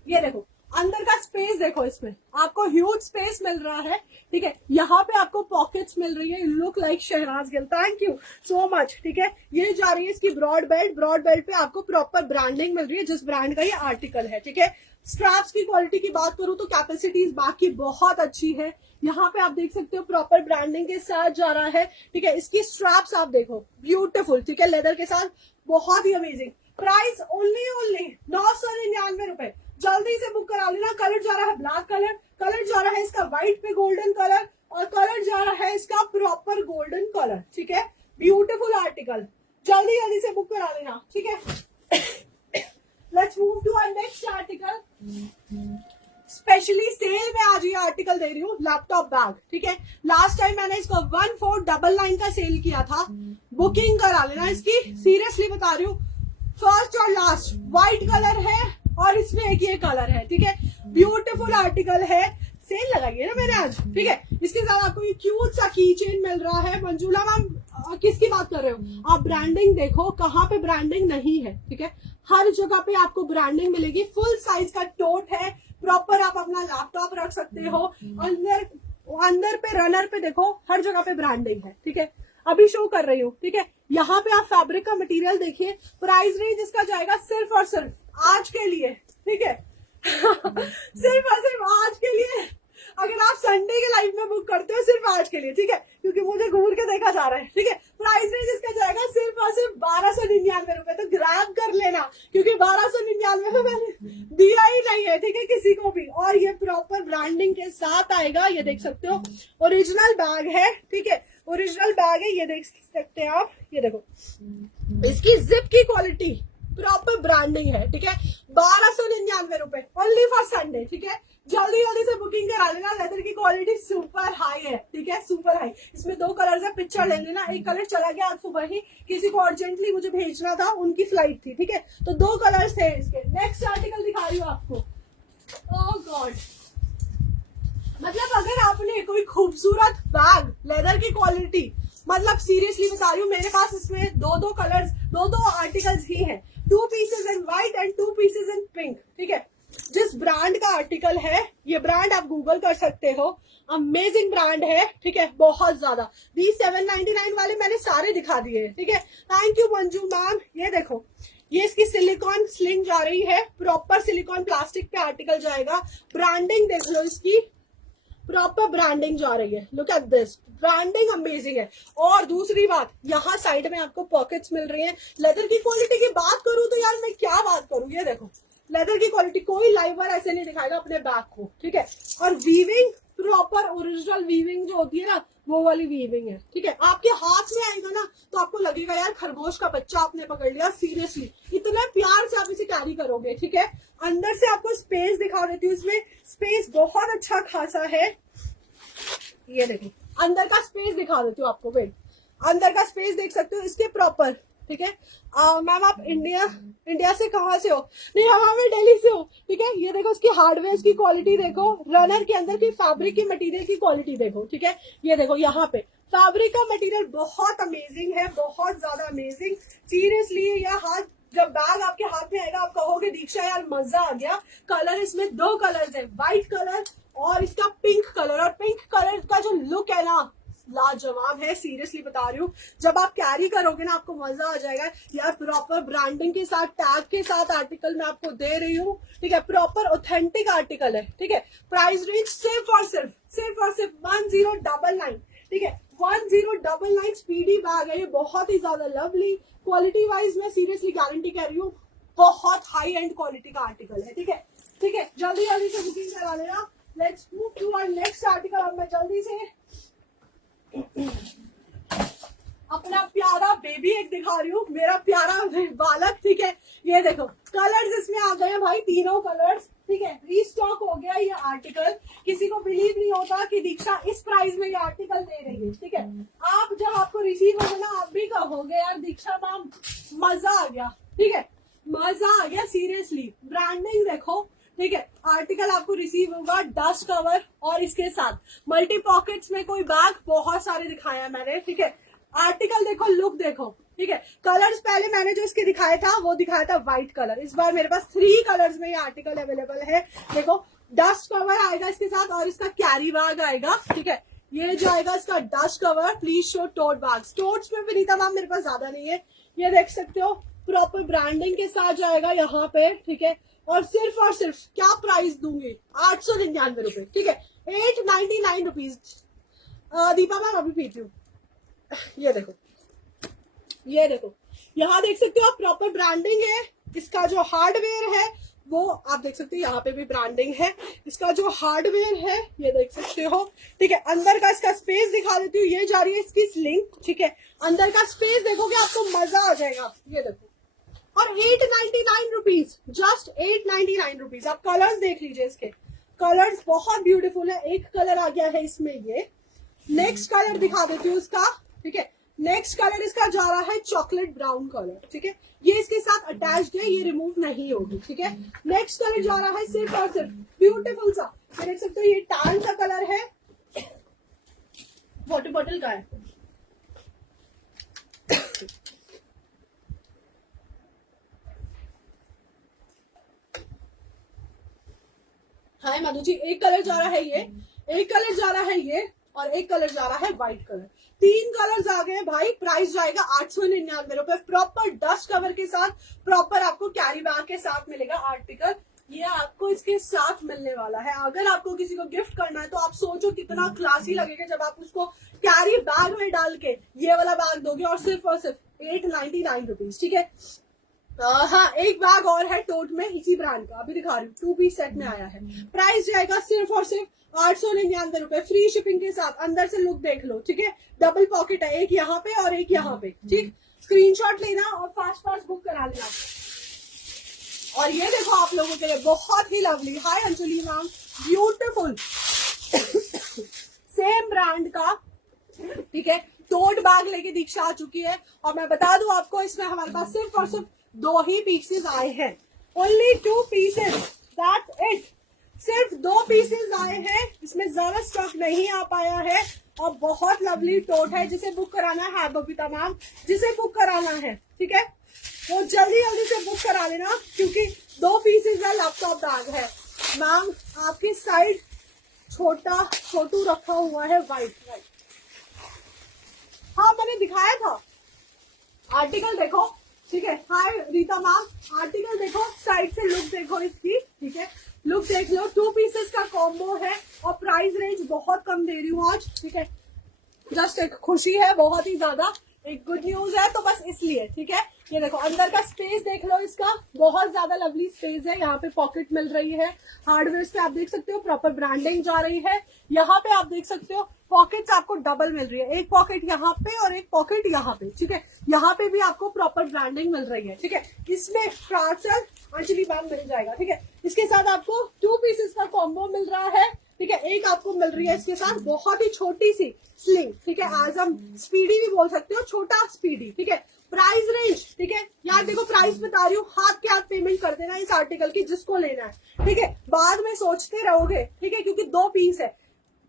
ये देखो अंदर का स्पेस देखो, इसमें आपको ह्यूज स्पेस मिल रहा है, ठीक है। यहाँ पे आपको पॉकेट्स मिल रही है, look like Shahnaz Gill, thank you so much, ठीक है। ये जा रही है इसकी ब्रॉड बेल्ट पे आपको प्रॉपर ब्रांडिंग मिल रही है, जिस ब्रांड का ये आर्टिकल है, ठीक है। स्ट्रैप्स की क्वालिटी की बात करूं तो कैपेसिटीज बाकी बहुत अच्छी है। यहाँ पे आप देख सकते हो प्रॉपर ब्रांडिंग के साथ जा रहा है, ठीक है। इसकी स्ट्रैप्स आप देखो, ब्यूटीफुल, ठीक है, लेदर के साथ, बहुत ही अमेजिंग। प्राइस ओनली 999 रुपए। जल्दी से बुक करा लेना। कलर जा रहा है ब्लैक कलर, कलर जा रहा है इसका व्हाइट पे गोल्डन कलर, और कलर जा रहा है इसका प्रॉपर गोल्डन कलर। ठीक है, ब्यूटीफुल आर्टिकल, जल्दी जल्दी से बुक करा लेना। ठीक है, let's move to our next article. Specially sale में आज ये आर्टिकल दे रही हूँ, लैपटॉप बैग। ठीक है, लास्ट टाइम मैंने इसको 1499 का सेल किया था। बुकिंग करा लेना इसकी, सीरियसली बता रही हूँ। फर्स्ट और लास्ट व्हाइट कलर है और इसमें एक ये कलर है। ठीक है, ब्यूटीफुल आर्टिकल है। सेल लगाइए ना मैंने आज। ठीक है, इसके साथ आपको ये क्यूट सा की चेन मिल रहा है। मंजूला मैम किसकी बात कर रहे हो आप? ब्रांडिंग देखो, कहाँ पे ब्रांडिंग नहीं है। ठीक है, हर जगह पे आपको ब्रांडिंग मिलेगी। फुल साइज का टोट है, प्रॉपर आप अपना लैपटॉप रख सकते हो। अंदर पे रनर पे देखो, हर जगह पे ब्रांडिंग है। ठीक है, अभी शो कर रही हूँ। ठीक है, यहाँ पे आप फैब्रिक का मटेरियल देखिए। प्राइस रेंज इसका जाएगा सिर्फ और सिर्फ आज के लिए। ठीक है सिर्फ और सिर्फ आज के लिए। अगर आप संडे के लाइव में बुक करते हो, सिर्फ आज के लिए। ठीक है, क्योंकि मुझे घूर के देखा जा रहा है। ठीक है, प्राइस रेंज इसका जाएगा सिर्फ और सिर्फ 1299 रुपए। तो ग्रैब कर लेना, क्योंकि 1299 में मैंने दिया ही नहीं है। ठीक है, किसी को भी। और ये प्रॉपर ब्रांडिंग के साथ आएगा, ये देख सकते हो। ओरिजिनल बैग है। ठीक है, ओरिजिनल बैग है, ये देख सकते हैं आप। ये देखो, इसकी जिप की क्वालिटी प्रॉपर ब्रांडिंग है। ठीक है, 1299 रुपए ओनली फॉर संडे। ठीक है, जल्दी जल्दी से बुकिंग करा लेना। लेदर की क्वालिटी सुपर हाई है। ठीक है, सुपर हाई। इसमें 2 कलर्स है, पिक्चर ले लेना। एक कलर चला गया आज सुबह ही, किसी को अर्जेंटली मुझे भेजना था, उनकी फ्लाइट थी। ठीक है, तो 2 कलर्स थे इसके। नेक्स्ट आर्टिकल दिखा रही हूँ आपको। ओह गॉड, मतलब अगर आपने कोई खूबसूरत बैग, लेदर की क्वालिटी, मतलब सीरियसली बता रही हूँ, मेरे पास इसमें 2 कलर्स, 2 आर्टिकल्स ही हैं। 2 pieces in white and 2 pieces in pink. ठीक है, जिस ब्रांड का आर्टिकल है, ये ब्रांड आप गूगल कर सकते हो। अमेजिंग ब्रांड है। ठीक है, बहुत ज्यादा। 799 वाले मैंने सारे दिखा दिए। ठीक है, थैंक यू मंजू मैम। ये देखो, ये इसकी सिलिकॉन स्लिंग जा रही है, प्रॉपर सिलिकॉन प्लास्टिक पे आर्टिकल जाएगा। ब्रांडिंग देख लो इसकी, प्रॉपर ब्रांडिंग जा रही है। Look at this, branding amazing है। और दूसरी बात, यहाँ साइड में आपको पॉकेट्स मिल रही हैं। लेदर की क्वालिटी की बात करूं तो यार मैं क्या बात करूं, ये देखो लेदर की क्वालिटी। कोई लाइवर ऐसे नहीं दिखाएगा अपने बैग को। ठीक है, और वीविंग प्रॉपर ओरिजिनल वीविंग जो होती है ना, वो वाली वीविंग है। ठीक है, आपके हाथ में आएगा ना तो आपको लगेगा यार खरगोश का बच्चा आपने पकड़ लिया। सीरियसली इतने प्यार से आप इसे कैरी करोगे। ठीक है, अंदर से आपको स्पेस दिखा देती हूँ। इसमें स्पेस बहुत अच्छा खासा है। ये देखो, अंदर का स्पेस दिखा देती हूँ आपको। वेट, अंदर का स्पेस देख सकते हो इसके प्रॉपर। ठीक है, मैम आप इंडिया से कहाँ से हो? नहीं, मैं दिल्ली से हूँ। ठीक है, ये देखो इसकी हार्डवेयर की क्वालिटी देखो, रनर के अंदर की फैब्रिक की मटेरियल की क्वालिटी देखो। ठीक है, ये देखो यहाँ पे फैब्रिक का मटेरियल बहुत अमेजिंग है, बहुत ज्यादा अमेजिंग। सीरियसली यह हाथ, जब बैग आपके हाथ में आएगा आप कहोगे दीक्षा यार मजा आ गया। कलर इसमें 2 कलर्स है, व्हाइट कलर और इसका पिंक कलर। और पिंक कलर का जो लुक है ना, लाजवाब है। सीरियसली बता रही हूँ, जब आप कैरी करोगे ना आपको मजा आ जाएगा यार। प्रॉपर ब्रांडिंग के साथ, टैग के साथ आर्टिकल मैं आपको दे रही हूँ। ठीक है, प्रॉपर ऑथेंटिक आर्टिकल है। ठीक है, प्राइस रेंज सिर्फ और सिर्फ 1099। ठीक है, 1099 स्पीडी बैग है ये, बहुत ही ज्यादा लवली। क्वालिटी वाइज मैं सीरियसली गारंटी कह रही हूँ, बहुत हाई एंड क्वालिटी का आर्टिकल है। ठीक है, ठीक है, जल्दी जल्दी से बुकिंग करा लेना। Let's move to our next article. अब मैं जल्दी से अपना प्यारा बेबी एक दिखा रही हूँ, मेरा प्यारा बालक। ठीक है, ये देखो कलर्स इसमें आ गए हैं भाई, 3 कलर्स। ठीक है, रीस्टॉक हो गया ये आर्टिकल। किसी को बिलीव नहीं होता कि दीक्षा इस प्राइस में ये आर्टिकल दे रही है। ठीक है, आप जब आपको रिसीव होगा ना, आप भी कहोगे यार दीक्षा मैम मजा आ गया। ठीक है, मजा आ गया सीरियसली। ब्रांडिंग देखो। ठीक है, आर्टिकल आपको रिसीव होगा डस्ट कवर और इसके साथ मल्टी पॉकेट्स में कोई बैग, बहुत सारे दिखाया है मैंने। ठीक है, आर्टिकल देखो, लुक देखो। ठीक है, कलर्स पहले मैंने जो इसके दिखाया था वो दिखाया था व्हाइट कलर। इस बार मेरे पास 3 कलर्स में ये आर्टिकल अवेलेबल है। देखो, डस्ट कवर आएगा इसके साथ और इसका कैरी बैग आएगा। ठीक है, ये जो आएगा इसका dust cover. Please show tote bags. Totes में विनीता मैम मेरे पास ज्यादा नहीं है, ये देख सकते हो। प्रॉपर ब्रांडिंग के साथ जाएगा यहाँ पे। ठीक है, और सिर्फ क्या प्राइस दूंगी, 899 रुपए। ठीक है, 899 रुपीज। दीपा मैम अभी पीती हूँ। ये देखो, ये देखो, यहाँ देख सकते हो आप प्रॉपर ब्रांडिंग है। इसका जो हार्डवेयर है वो आप देख सकते हो, यहाँ पे भी ब्रांडिंग है। इसका जो हार्डवेयर है ये देख सकते हो, ठीक है। अंदर का इसका स्पेस दिखा देती हूँ, ये जा रही है इसकी स्लिंग, ठीक है। अंदर का स्पेस देखोगे आपको मजा आ जाएगा, ये देखो। और 899 रुपीज, जस्ट 899 रुपीज। आप कलर्स देख लीजिए, इसके कलर्स बहुत ब्यूटीफुल है। एक कलर आ गया है इसमें ये, नेक्स्ट कलर दिखा देती हूँ इसका, ठीक है। नेक्स्ट कलर इसका जा रहा है चॉकलेट ब्राउन कलर, ठीक है। ये इसके साथ अटैच्ड है, ये रिमूव नहीं होगी, ठीक है। नेक्स्ट कलर जा रहा है सिर्फ और सिर्फ ब्यूटीफुल सा, ये देख सकते हो, ये टान सा कलर है, वाटर बॉटल का है। हाय माधु जी, एक कलर जा रहा है ये, एक कलर जा रहा है ये, और एक कलर जा रहा है व्हाइट कलर। 3 कलर्स आ गए भाई। प्राइस जाएगा 899 रुपए, प्रॉपर डस्ट कवर के साथ, प्रॉपर आपको कैरी बैग के साथ मिलेगा आर्टिकल। ये आपको इसके साथ मिलने वाला है। अगर आपको किसी को गिफ्ट करना है तो आप सोचो कितना क्लासी लगेगा जब आप उसको कैरी बैग में डाल के ये वाला बैग दोगे, और सिर्फ 899 रुपीज, ठीक है। हाँ, एक बैग और है टोट में इसी ब्रांड का, अभी दिखा रही हूँ, 2 पीस सेट में आया है। प्राइस जाएगा सिर्फ और सिर्फ 899 रुपए, फ्री शिपिंग के साथ। अंदर से लुक देख लो, ठीक है। डबल पॉकेट है, एक यहाँ पे और एक यहाँ पे, ठीक। स्क्रीनशॉट लेना और फास्ट फास्ट बुक करा लेना। और ये देखो आप लोगों के लिए बहुत ही lovely, hi Anjali ma'am, beautiful same brand का, ठीक है, टोट बैग लेके दीक्षा आ चुकी है। और मैं बता दूं आपको, इसमें हमारे पास सिर्फ और सिर्फ 2 ही पीसेस आए हैं, ओनली 2 पीसेस, दैट्स इट। सिर्फ 2 पीसेस आए हैं, इसमें ज्यादा स्टॉक नहीं आ पाया है। और बहुत लवली टोट है, जिसे बुक कराना है बबीता मैम, जिसे बुक कराना है, ठीक है, वो जल्दी जल्दी से बुक करा लेना, क्योंकि 2 पीसेस है, लैपटॉप बैग है। मैम आपकी साइड छोटू रखा हुआ है, व्हाइट। हाँ मैंने दिखाया था, आर्टिकल देखो, ठीक है। हाय रीता मैम, आर्टिकल देखो, साइड से लुक देखो इसकी, ठीक है, लुक देख लो। 2 पीसेस का कॉम्बो है और प्राइस रेंज बहुत कम दे रही हूँ आज, ठीक है। जस्ट एक खुशी है, बहुत ही ज्यादा एक गुड न्यूज है, तो बस इसलिए, ठीक है। ये देखो अंदर का स्पेस देख लो, इसका बहुत ज्यादा लवली स्पेस है। यहाँ पे पॉकेट मिल रही है, हार्डवेयर पे आप देख सकते हो प्रॉपर ब्रांडिंग जा रही है। यहाँ पे आप देख सकते हो पॉकेट्स आपको डबल मिल रही है, एक पॉकेट यहाँ पे और एक पॉकेट यहाँ पे, ठीक है। यहाँ पे भी आपको प्रॉपर ब्रांडिंग मिल रही है, ठीक है। इसमें पार्सल अंजलि मैम मिल जाएगा, ठीक है। इसके साथ आपको 2 पीसेस का कॉम्बो मिल रहा है, ठीक है। एक आपको मिल रही है इसके साथ बहुत ही छोटी सी स्लिंग, ठीक है, आज हम स्पीडी भी बोल सकते हो, छोटा स्पीडी, ठीक है। प्राइस रेंज, ठीक है, यार देखो प्राइस बता रही हूँ, हाथ के हाथ पेमेंट कर देना इस आर्टिकल की जिसको लेना है, ठीक है। बाद में सोचते रहोगे, ठीक है, क्योंकि 2 पीस है।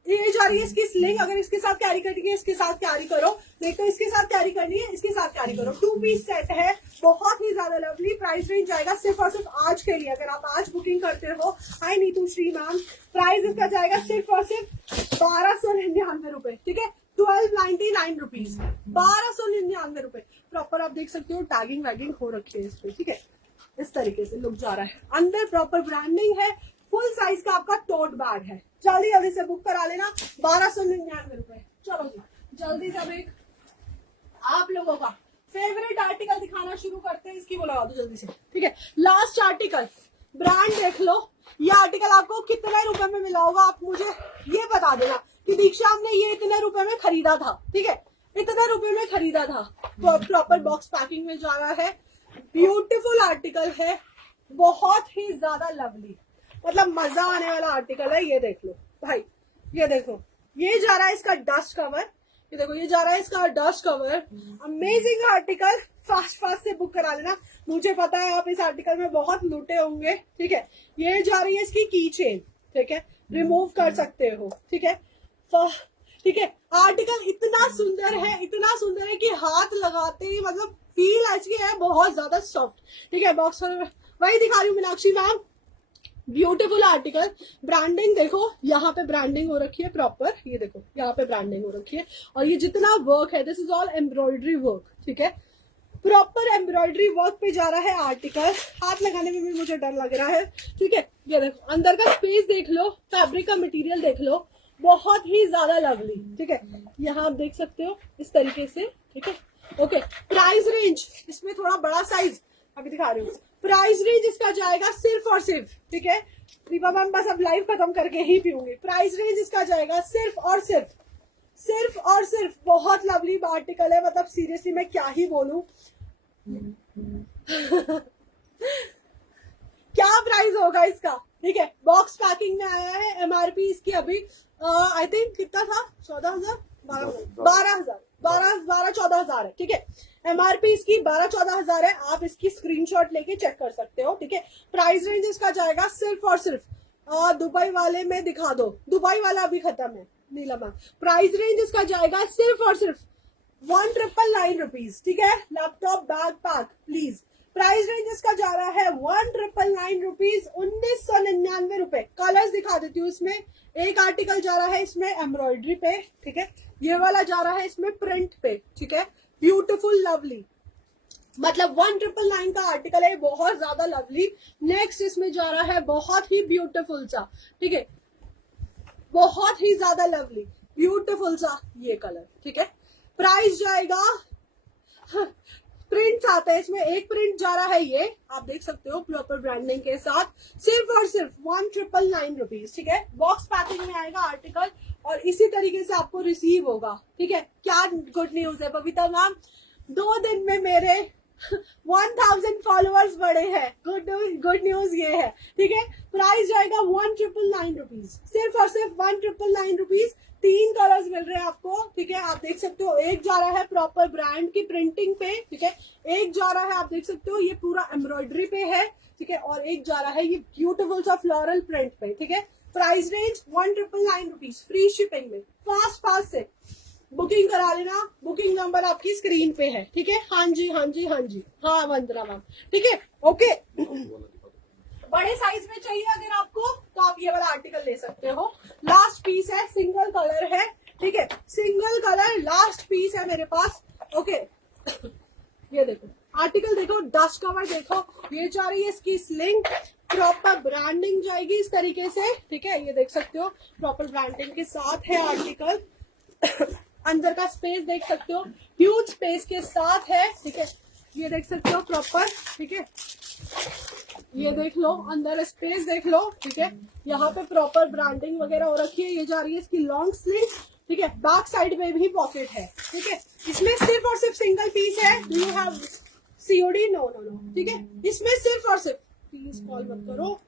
ये जा रही है इसकी स्लिंग, अगर इसके साथ कैरी करनी है इसके साथ कैरी करो, नहीं तो इसके साथ कैरी करनी है इसके साथ कैरी करो। 2 पीस सेट है, बहुत ही ज्यादा लवली। प्राइस रेंज जाएगा सिर्फ और सिर्फ आज के लिए, अगर आप आज बुकिंग करते हो। हाय नीतू श्री मैम, प्राइस इसका जाएगा सिर्फ और सिर्फ 1299 रुपए, ठीक है। 1299 रुपीज, 1299 रुपए। प्रॉपर आप देख सकते हो टैगिंग वैगिंग हो रखी है इस पे, ठीक है। इस तरीके से लुक जा रहा है, अंदर प्रॉपर ब्रांडिंग है, फुल साइज का आपका टोट बैग है। जल्दी जल्दी से बुक करा लेना, 1299 रुपए। चलो जी जल्दी से एक आप लोगों का फेवरेट आर्टिकल दिखाना शुरू करते हैं, इसकी बोला दो जल्दी से, ठीक है। लास्ट आर्टिकल, ब्रांड देख लो, ये आर्टिकल आपको कितने रुपए में मिला होगा, आप मुझे ये बता देना कि दीक्षा हमने ये इतने रुपए में खरीदा था, ठीक है, इतने रुपए में खरीदा था। तो प्रॉपर बॉक्स पैकिंग में जा रहा है, ब्यूटीफुल आर्टिकल है, बहुत ही ज्यादा लवली, मतलब मजा आने वाला आर्टिकल है। ये देख लो भाई, ये देखो, ये जा रहा है इसका डस्ट कवर, ये देखो ये जा रहा है इसका dust cover, amazing article. Fast से बुक करा लेना, मुझे पता है आप इस आर्टिकल में बहुत लूटे होंगे, ठीक है। ये जा रही है इसकी की चेन, ठीक है, रिमूव कर सकते हो, ठीक है, ठीक है। आर्टिकल इतना सुंदर है, इतना सुंदर है कि हाथ लगाते ही मतलब फील ऐसी है, बहुत ज्यादा सॉफ्ट, ठीक है। बॉक्स वही दिखा रही हूँ Meenakshi ma'am, beautiful article. Branding देखो, यहाँ पे ब्रांडिंग हो रखी है प्रॉपर, ये देखो यहाँ पे ब्रांडिंग हो रखी है, और ये जितना वर्क है this is all embroidery work, ठीक है, प्रॉपर एम्ब्रॉयडरी वर्क पे जा रहा है आर्टिकल। हाथ लगाने में भी मुझे डर लग रहा है, ठीक है। ये देखो अंदर का स्पेस देख लो, फैब्रिक का मटेरियल देख लो, बहुत ही ज्यादा लवली, ठीक है। यहाँ आप देख सकते हो इस तरीके से, ठीक है, ओके, प्राइस रेंज इसमें थोड़ा बड़ा साइज अभी दिखा रही हूँ। प्राइस रेंज इसका जाएगा सिर्फ और सिर्फ, ठीक है, दीपा मैम बस अब लाइव खत्म करके ही पीऊंगी। प्राइस रेंज इसका जाएगा सिर्फ और सिर्फ, सिर्फ और सिर्फ, बहुत लवली आर्टिकल है, मतलब सीरियसली मैं क्या ही बोलूं। क्या प्राइस होगा इसका, ठीक है, बॉक्स पैकिंग में आया है। एमआरपी इसकी अभी आई थिंक कितना था, 14,000, 12,000 है, ठीक है। एमआरपी इसकी 12-14,000 है। आप इसकी स्क्रीनशॉट लेके चेक कर सकते हो, ठीक है। प्राइस रेंज इसका जाएगा सिर्फ और सिर्फ, दुबई वाले में दिखा दो, दुबई वाला अभी खत्म है नीला मैम। प्राइस रेंज इसका जाएगा सिर्फ और सिर्फ 1,999 रुपीज, ठीक है। Laptop bag pack please. Price range इसका जा रहा है 1,999 रुपीज, 1,999 रुपए। कलर्स दिखा देती हूँ इसमें। एक आर्टिकल जा रहा है इसमें एम्ब्रॉयडरी पे, ठीक है, ये वाला जा रहा है इसमें प्रिंट पे, ठीक है, ब्यूटीफुल लवली, मतलब 1,999 का आर्टिकल है, बहुत ज्यादा लवली। नेक्स्ट इसमें जा रहा है बहुत ही ब्यूटीफुल सा, ठीक है, बहुत ही ज्यादा लवली ब्यूटीफुल सा ये कलर, ठीक है। प्राइस जाएगा, प्रिंट्स आते हैं इसमें, एक प्रिंट जा रहा है ये, आप देख सकते हो प्रॉपर ब्रांडिंग के साथ, सिर्फ और सिर्फ 1,999 रुपीज, ठीक है। बॉक्स पैकिंग में आएगा आर्टिकल और इसी तरीके से आपको रिसीव होगा, ठीक है। क्या गुड न्यूज है बबीता मैम, 2 दिन में मेरे 1,000 फॉलोअर्स बढ़े हैं, गुड न्यूज ये है, ठीक है। प्राइस जाएगा 1,999 रुपीज, सिर्फ और सिर्फ 1,999 रुपीज। 3 कलर्स मिल रहे हैं आपको, ठीक है, आप देख सकते हो। एक जा रहा है प्रॉपर ब्रांड की प्रिंटिंग पे, ठीक है, एक जा रहा है आप देख सकते हो ये पूरा एम्ब्रॉयडरी पे है, ठीक है, और एक जा रहा है ये ब्यूटीफुल सा फ्लोरल प्रिंट पे, ठीक है। Price range 1,999 rupees, free shipping में। फास्ट से बुकिंग करा लेना, बुकिंग नंबर आपकी स्क्रीन पे है, ठीक है। हाँ जी हाँ जी हाँ जी, हाँ वंदना मैम, ठीक है, ओके। बड़े साइज में चाहिए अगर आपको तो आप ये वाला आर्टिकल ले सकते हो। लास्ट पीस है, सिंगल कलर है, ठीक है, सिंगल कलर लास्ट पीस है मेरे पास, ओके। ये देखो आर्टिकल, देखो डस्ट कवर, देखो ये जा रही है इसकी स्लिंग, प्रॉपर ब्रांडिंग जाएगी इस तरीके से, ठीक है, ये देख सकते हो प्रॉपर ब्रांडिंग के साथ है आर्टिकल। अंदर का स्पेस देख सकते हो, ह्यूज स्पेस के साथ है, ठीक है, ये देख सकते हो प्रॉपर, ठीक है, ये देख लो अंदर स्पेस देख लो, ठीक है, यहाँ पे प्रॉपर ब्रांडिंग वगैरह हो रखी है। ये जा रही है इसकी लॉन्ग स्लीव, ठीक है, बैक साइड में भी पॉकेट है, ठीक है। इसमें सिर्फ और सिर्फ सिंगल पीस है, यू हैव सीओडी, नो, ठीक है। इसमें सिर्फ और सिर्फ, प्लीज कॉल मत करो,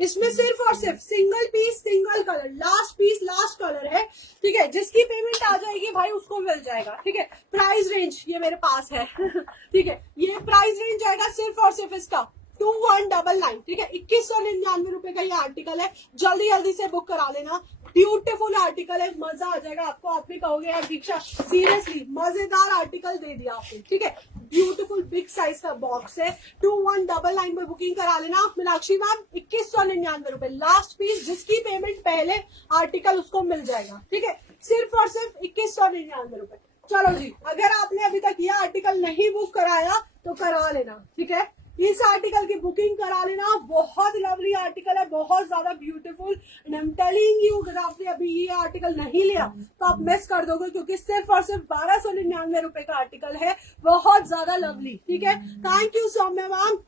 इसमें सिर्फ और सिर्फ single piece, single colour, last piece, last colour है, ठीक है। जिसकी पेमेंट आ जाएगी भाई उसको मिल जाएगा, ठीक है। प्राइस रेंज ये मेरे पास है ठीक है, ये प्राइस रेंज आएगा सिर्फ और सिर्फ इसका 2,199, ठीक है, 2,199 रुपए का ये आर्टिकल है। जल्दी जल्दी से बुक करा लेना, ब्यूटीफुल आर्टिकल है, मजा आ जाएगा आपको। आप भी कहोगे यार दीक्षा सीरियसली मजेदार आर्टिकल दे दिया आपने, ठीक है। ब्यूटीफुल बिग साइज का बॉक्स है, 2,199 में बुकिंग करा लेना। मीनाक्षी मैम 2,199 रुपए लास्ट पीस, जिसकी पेमेंट पहले आर्टिकल उसको मिल जाएगा, ठीक है, सिर्फ और सिर्फ 2,199 रुपए। चलो जी, अगर आपने अभी तक ये आर्टिकल नहीं बुक कराया तो करा लेना, ठीक है, इस आर्टिकल की बुकिंग करा लेना। बहुत लवली आर्टिकल है, बहुत ज्यादा beautiful, and I am telling you अगर आपने अभी ये आर्टिकल नहीं लिया तो आप मिस कर दोगे, क्योंकि सिर्फ और सिर्फ 1,299 रुपए का आर्टिकल है, बहुत ज्यादा लवली, ठीक है। Thank you Saumya ma'am.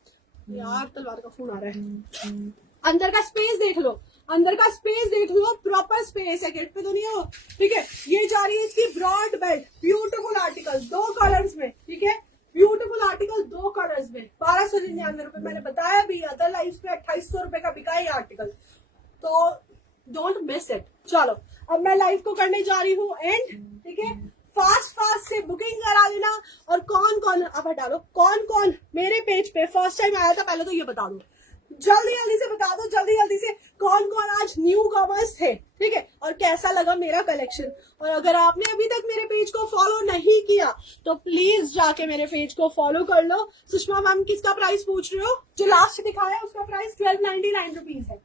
यार तलवार का फोन आ रहा है। अंदर का स्पेस देख लो, अंदर का स्पेस देख लो, प्रॉपर स्पेस है, गेट पे तो नहीं है वो, ठीक है। ये जा रही है इसकी broad belt, beautiful article, 2 colours में, ठीक है, ब्यूटीफुल आर्टिकल 2 कलर्स में, 1,299 रुपए। मैंने बताया भी अदर लाइफ पे 2,800 रुपए का बिका ये आर्टिकल, तो डोंट मिस इट। चलो अब मैं लाइव को करने जा रही हूँ एंड, ठीक है, फास्ट से बुकिंग करा लेना। और कौन कौन, अब हटा लो, कौन कौन मेरे पेज पे फर्स्ट टाइम आया था पहले तो ये बता दो, जल्दी जल्दी से बता दो, जल्दी जल्दी से कौन कौन आज न्यू कमर्स थे, ठीक है, और कैसा लगा मेरा कलेक्शन। और अगर आपने अभी तक मेरे पेज को फॉलो नहीं किया तो प्लीज जाके मेरे पेज को फॉलो कर लो। सुषमा मैम किसका प्राइस पूछ रहे हो, जो लास्ट दिखाया उसका प्राइस 1,299 रुपीज है,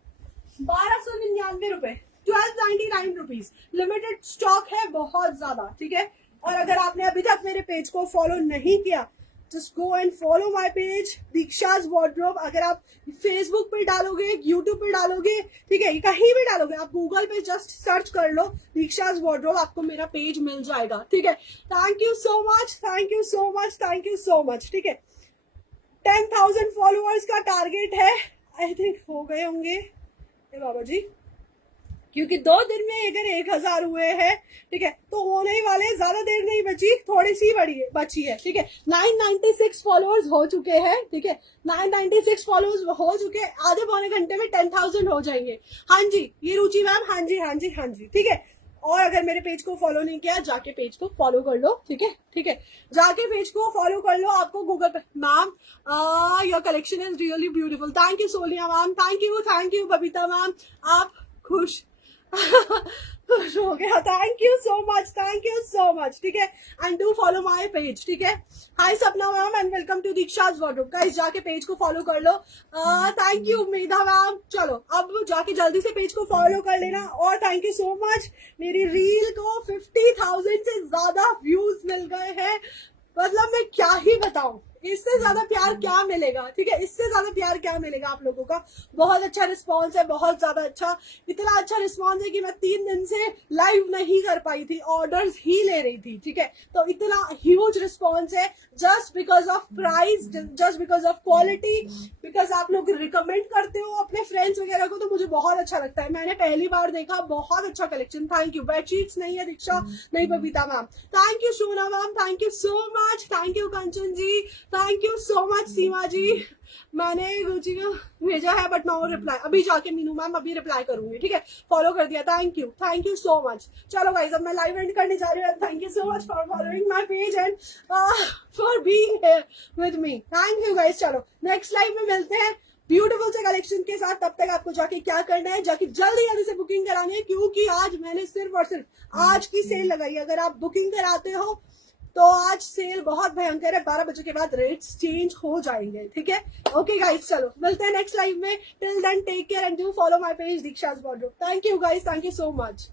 1,299 रुपए, 1,299 रुपीज। लिमिटेड स्टॉक है बहुत ज्यादा, ठीक है। और अगर आपने अभी तक मेरे पेज को फॉलो नहीं किया just go and follow my page Deeksha's wardrobe. अगर आप फेसबुक पे डालोगे, यूट्यूब पे डालोगे, ठीक है, कहीं भी डालोगे, आप गूगल पे जस्ट सर्च कर लो दीक्षाज वार्डरोब, आपको मेरा पेज मिल जाएगा, ठीक है। Thank you so much, thank you so much, thank you so much, ठीक है। 10,000 फॉलोअर्स का टारगेट है, आई थिंक हो गए होंगे बाबा जी, क्योंकि 2 दिन में अगर 1,000 हुए हैं, ठीक है, तो होने ही वाले, ज्यादा देर नहीं बची, थोड़ी सी बची है, ठीक है। 996 फॉलोअर्स हो चुके हैं, ठीक है, 996 फॉलोअर्स हो चुके हैं, आधे पौने घंटे में 10,000 हो जाएंगे। हाँ जी, ये रुचि मैम, हाँ जी हाँ जी हाँ जी, ठीक है। और अगर मेरे पेज को फॉलो नहीं किया, जाके पेज को फॉलो कर लो, ठीक है, ठीक है, जाके पेज को फॉलो कर लो। आपको गूगल पे, ma'am your collection is really beautiful, thank you Sonia ma'am, thank you Babita ma'am, आप खुश खुश हो गया, थैंक यू सो मच, ठीक है। And do follow my page, ठीक है। Hi Sapna ma'am and welcome to Deeksha's wardrobe. Guys जाके पेज को फॉलो कर लो। Thank you Medha ma'am. चलो अब जाके जल्दी से पेज को फॉलो कर लेना। और थैंक यू सो मच, मेरी रील को 50,000 से ज्यादा व्यूज मिल गए हैं। मतलब मैं क्या ही बताऊं, इससे ज्यादा प्यार क्या मिलेगा, ठीक है, इससे ज्यादा प्यार क्या मिलेगा आप लोगों का। बहुत अच्छा रिस्पांस है, बहुत ज्यादा अच्छा, इतना अच्छा रिस्पांस है कि मैं 3 दिन से लाइव नहीं कर पाई थी, ऑर्डर्स ही ले रही थी, ठीक है। तो इतना ह्यूज रिस्पांस है, just because of price, just because of quality, because आप लोग रिकमेंड करते हो अपने फ्रेंड्स वगैरह को, तो मुझे बहुत अच्छा लगता है। मैंने पहली बार देखा, बहुत अच्छा कलेक्शन, थैंक यू। बेडशीट्स नहीं है दीक्षा, नहीं Babita ma'am, thank you Shona ma'am, thank you so much, thank you Kanchan ji, thank you so much Seema ji. मैंने रुचि को भेजा है बट नो रिप्लाई, अभी जाके मीनू मैम अभी रिप्लाई करूंगी, ठीक है। फॉलो कर दिया, थैंक यू सो मच। चलो गाइस अब मैं लाइव एंड करने जा रही हूँ। Thank you so much for following my page and for being here with me, thank you guys. चलो नेक्स्ट लाइव में मिलते हैं ब्यूटीफुल से कलेक्शन के साथ। तब तक आपको जाके क्या करना है, जाके जल्दी से बुकिंग करानी है, क्योंकि आज मैंने सिर्फ और सिर्फ आज की सेल लगाई है। अगर आप बुकिंग कराते हो तो आज सेल बहुत भयंकर है, 12 बजे के बाद रेट्स चेंज हो जाएंगे, ठीक है। ओके गाइस, चलो मिलते हैं नेक्स्ट लाइव में। Till then take care and do follow my page Deeksha's wardrobe. Thank you guys, thank you so much.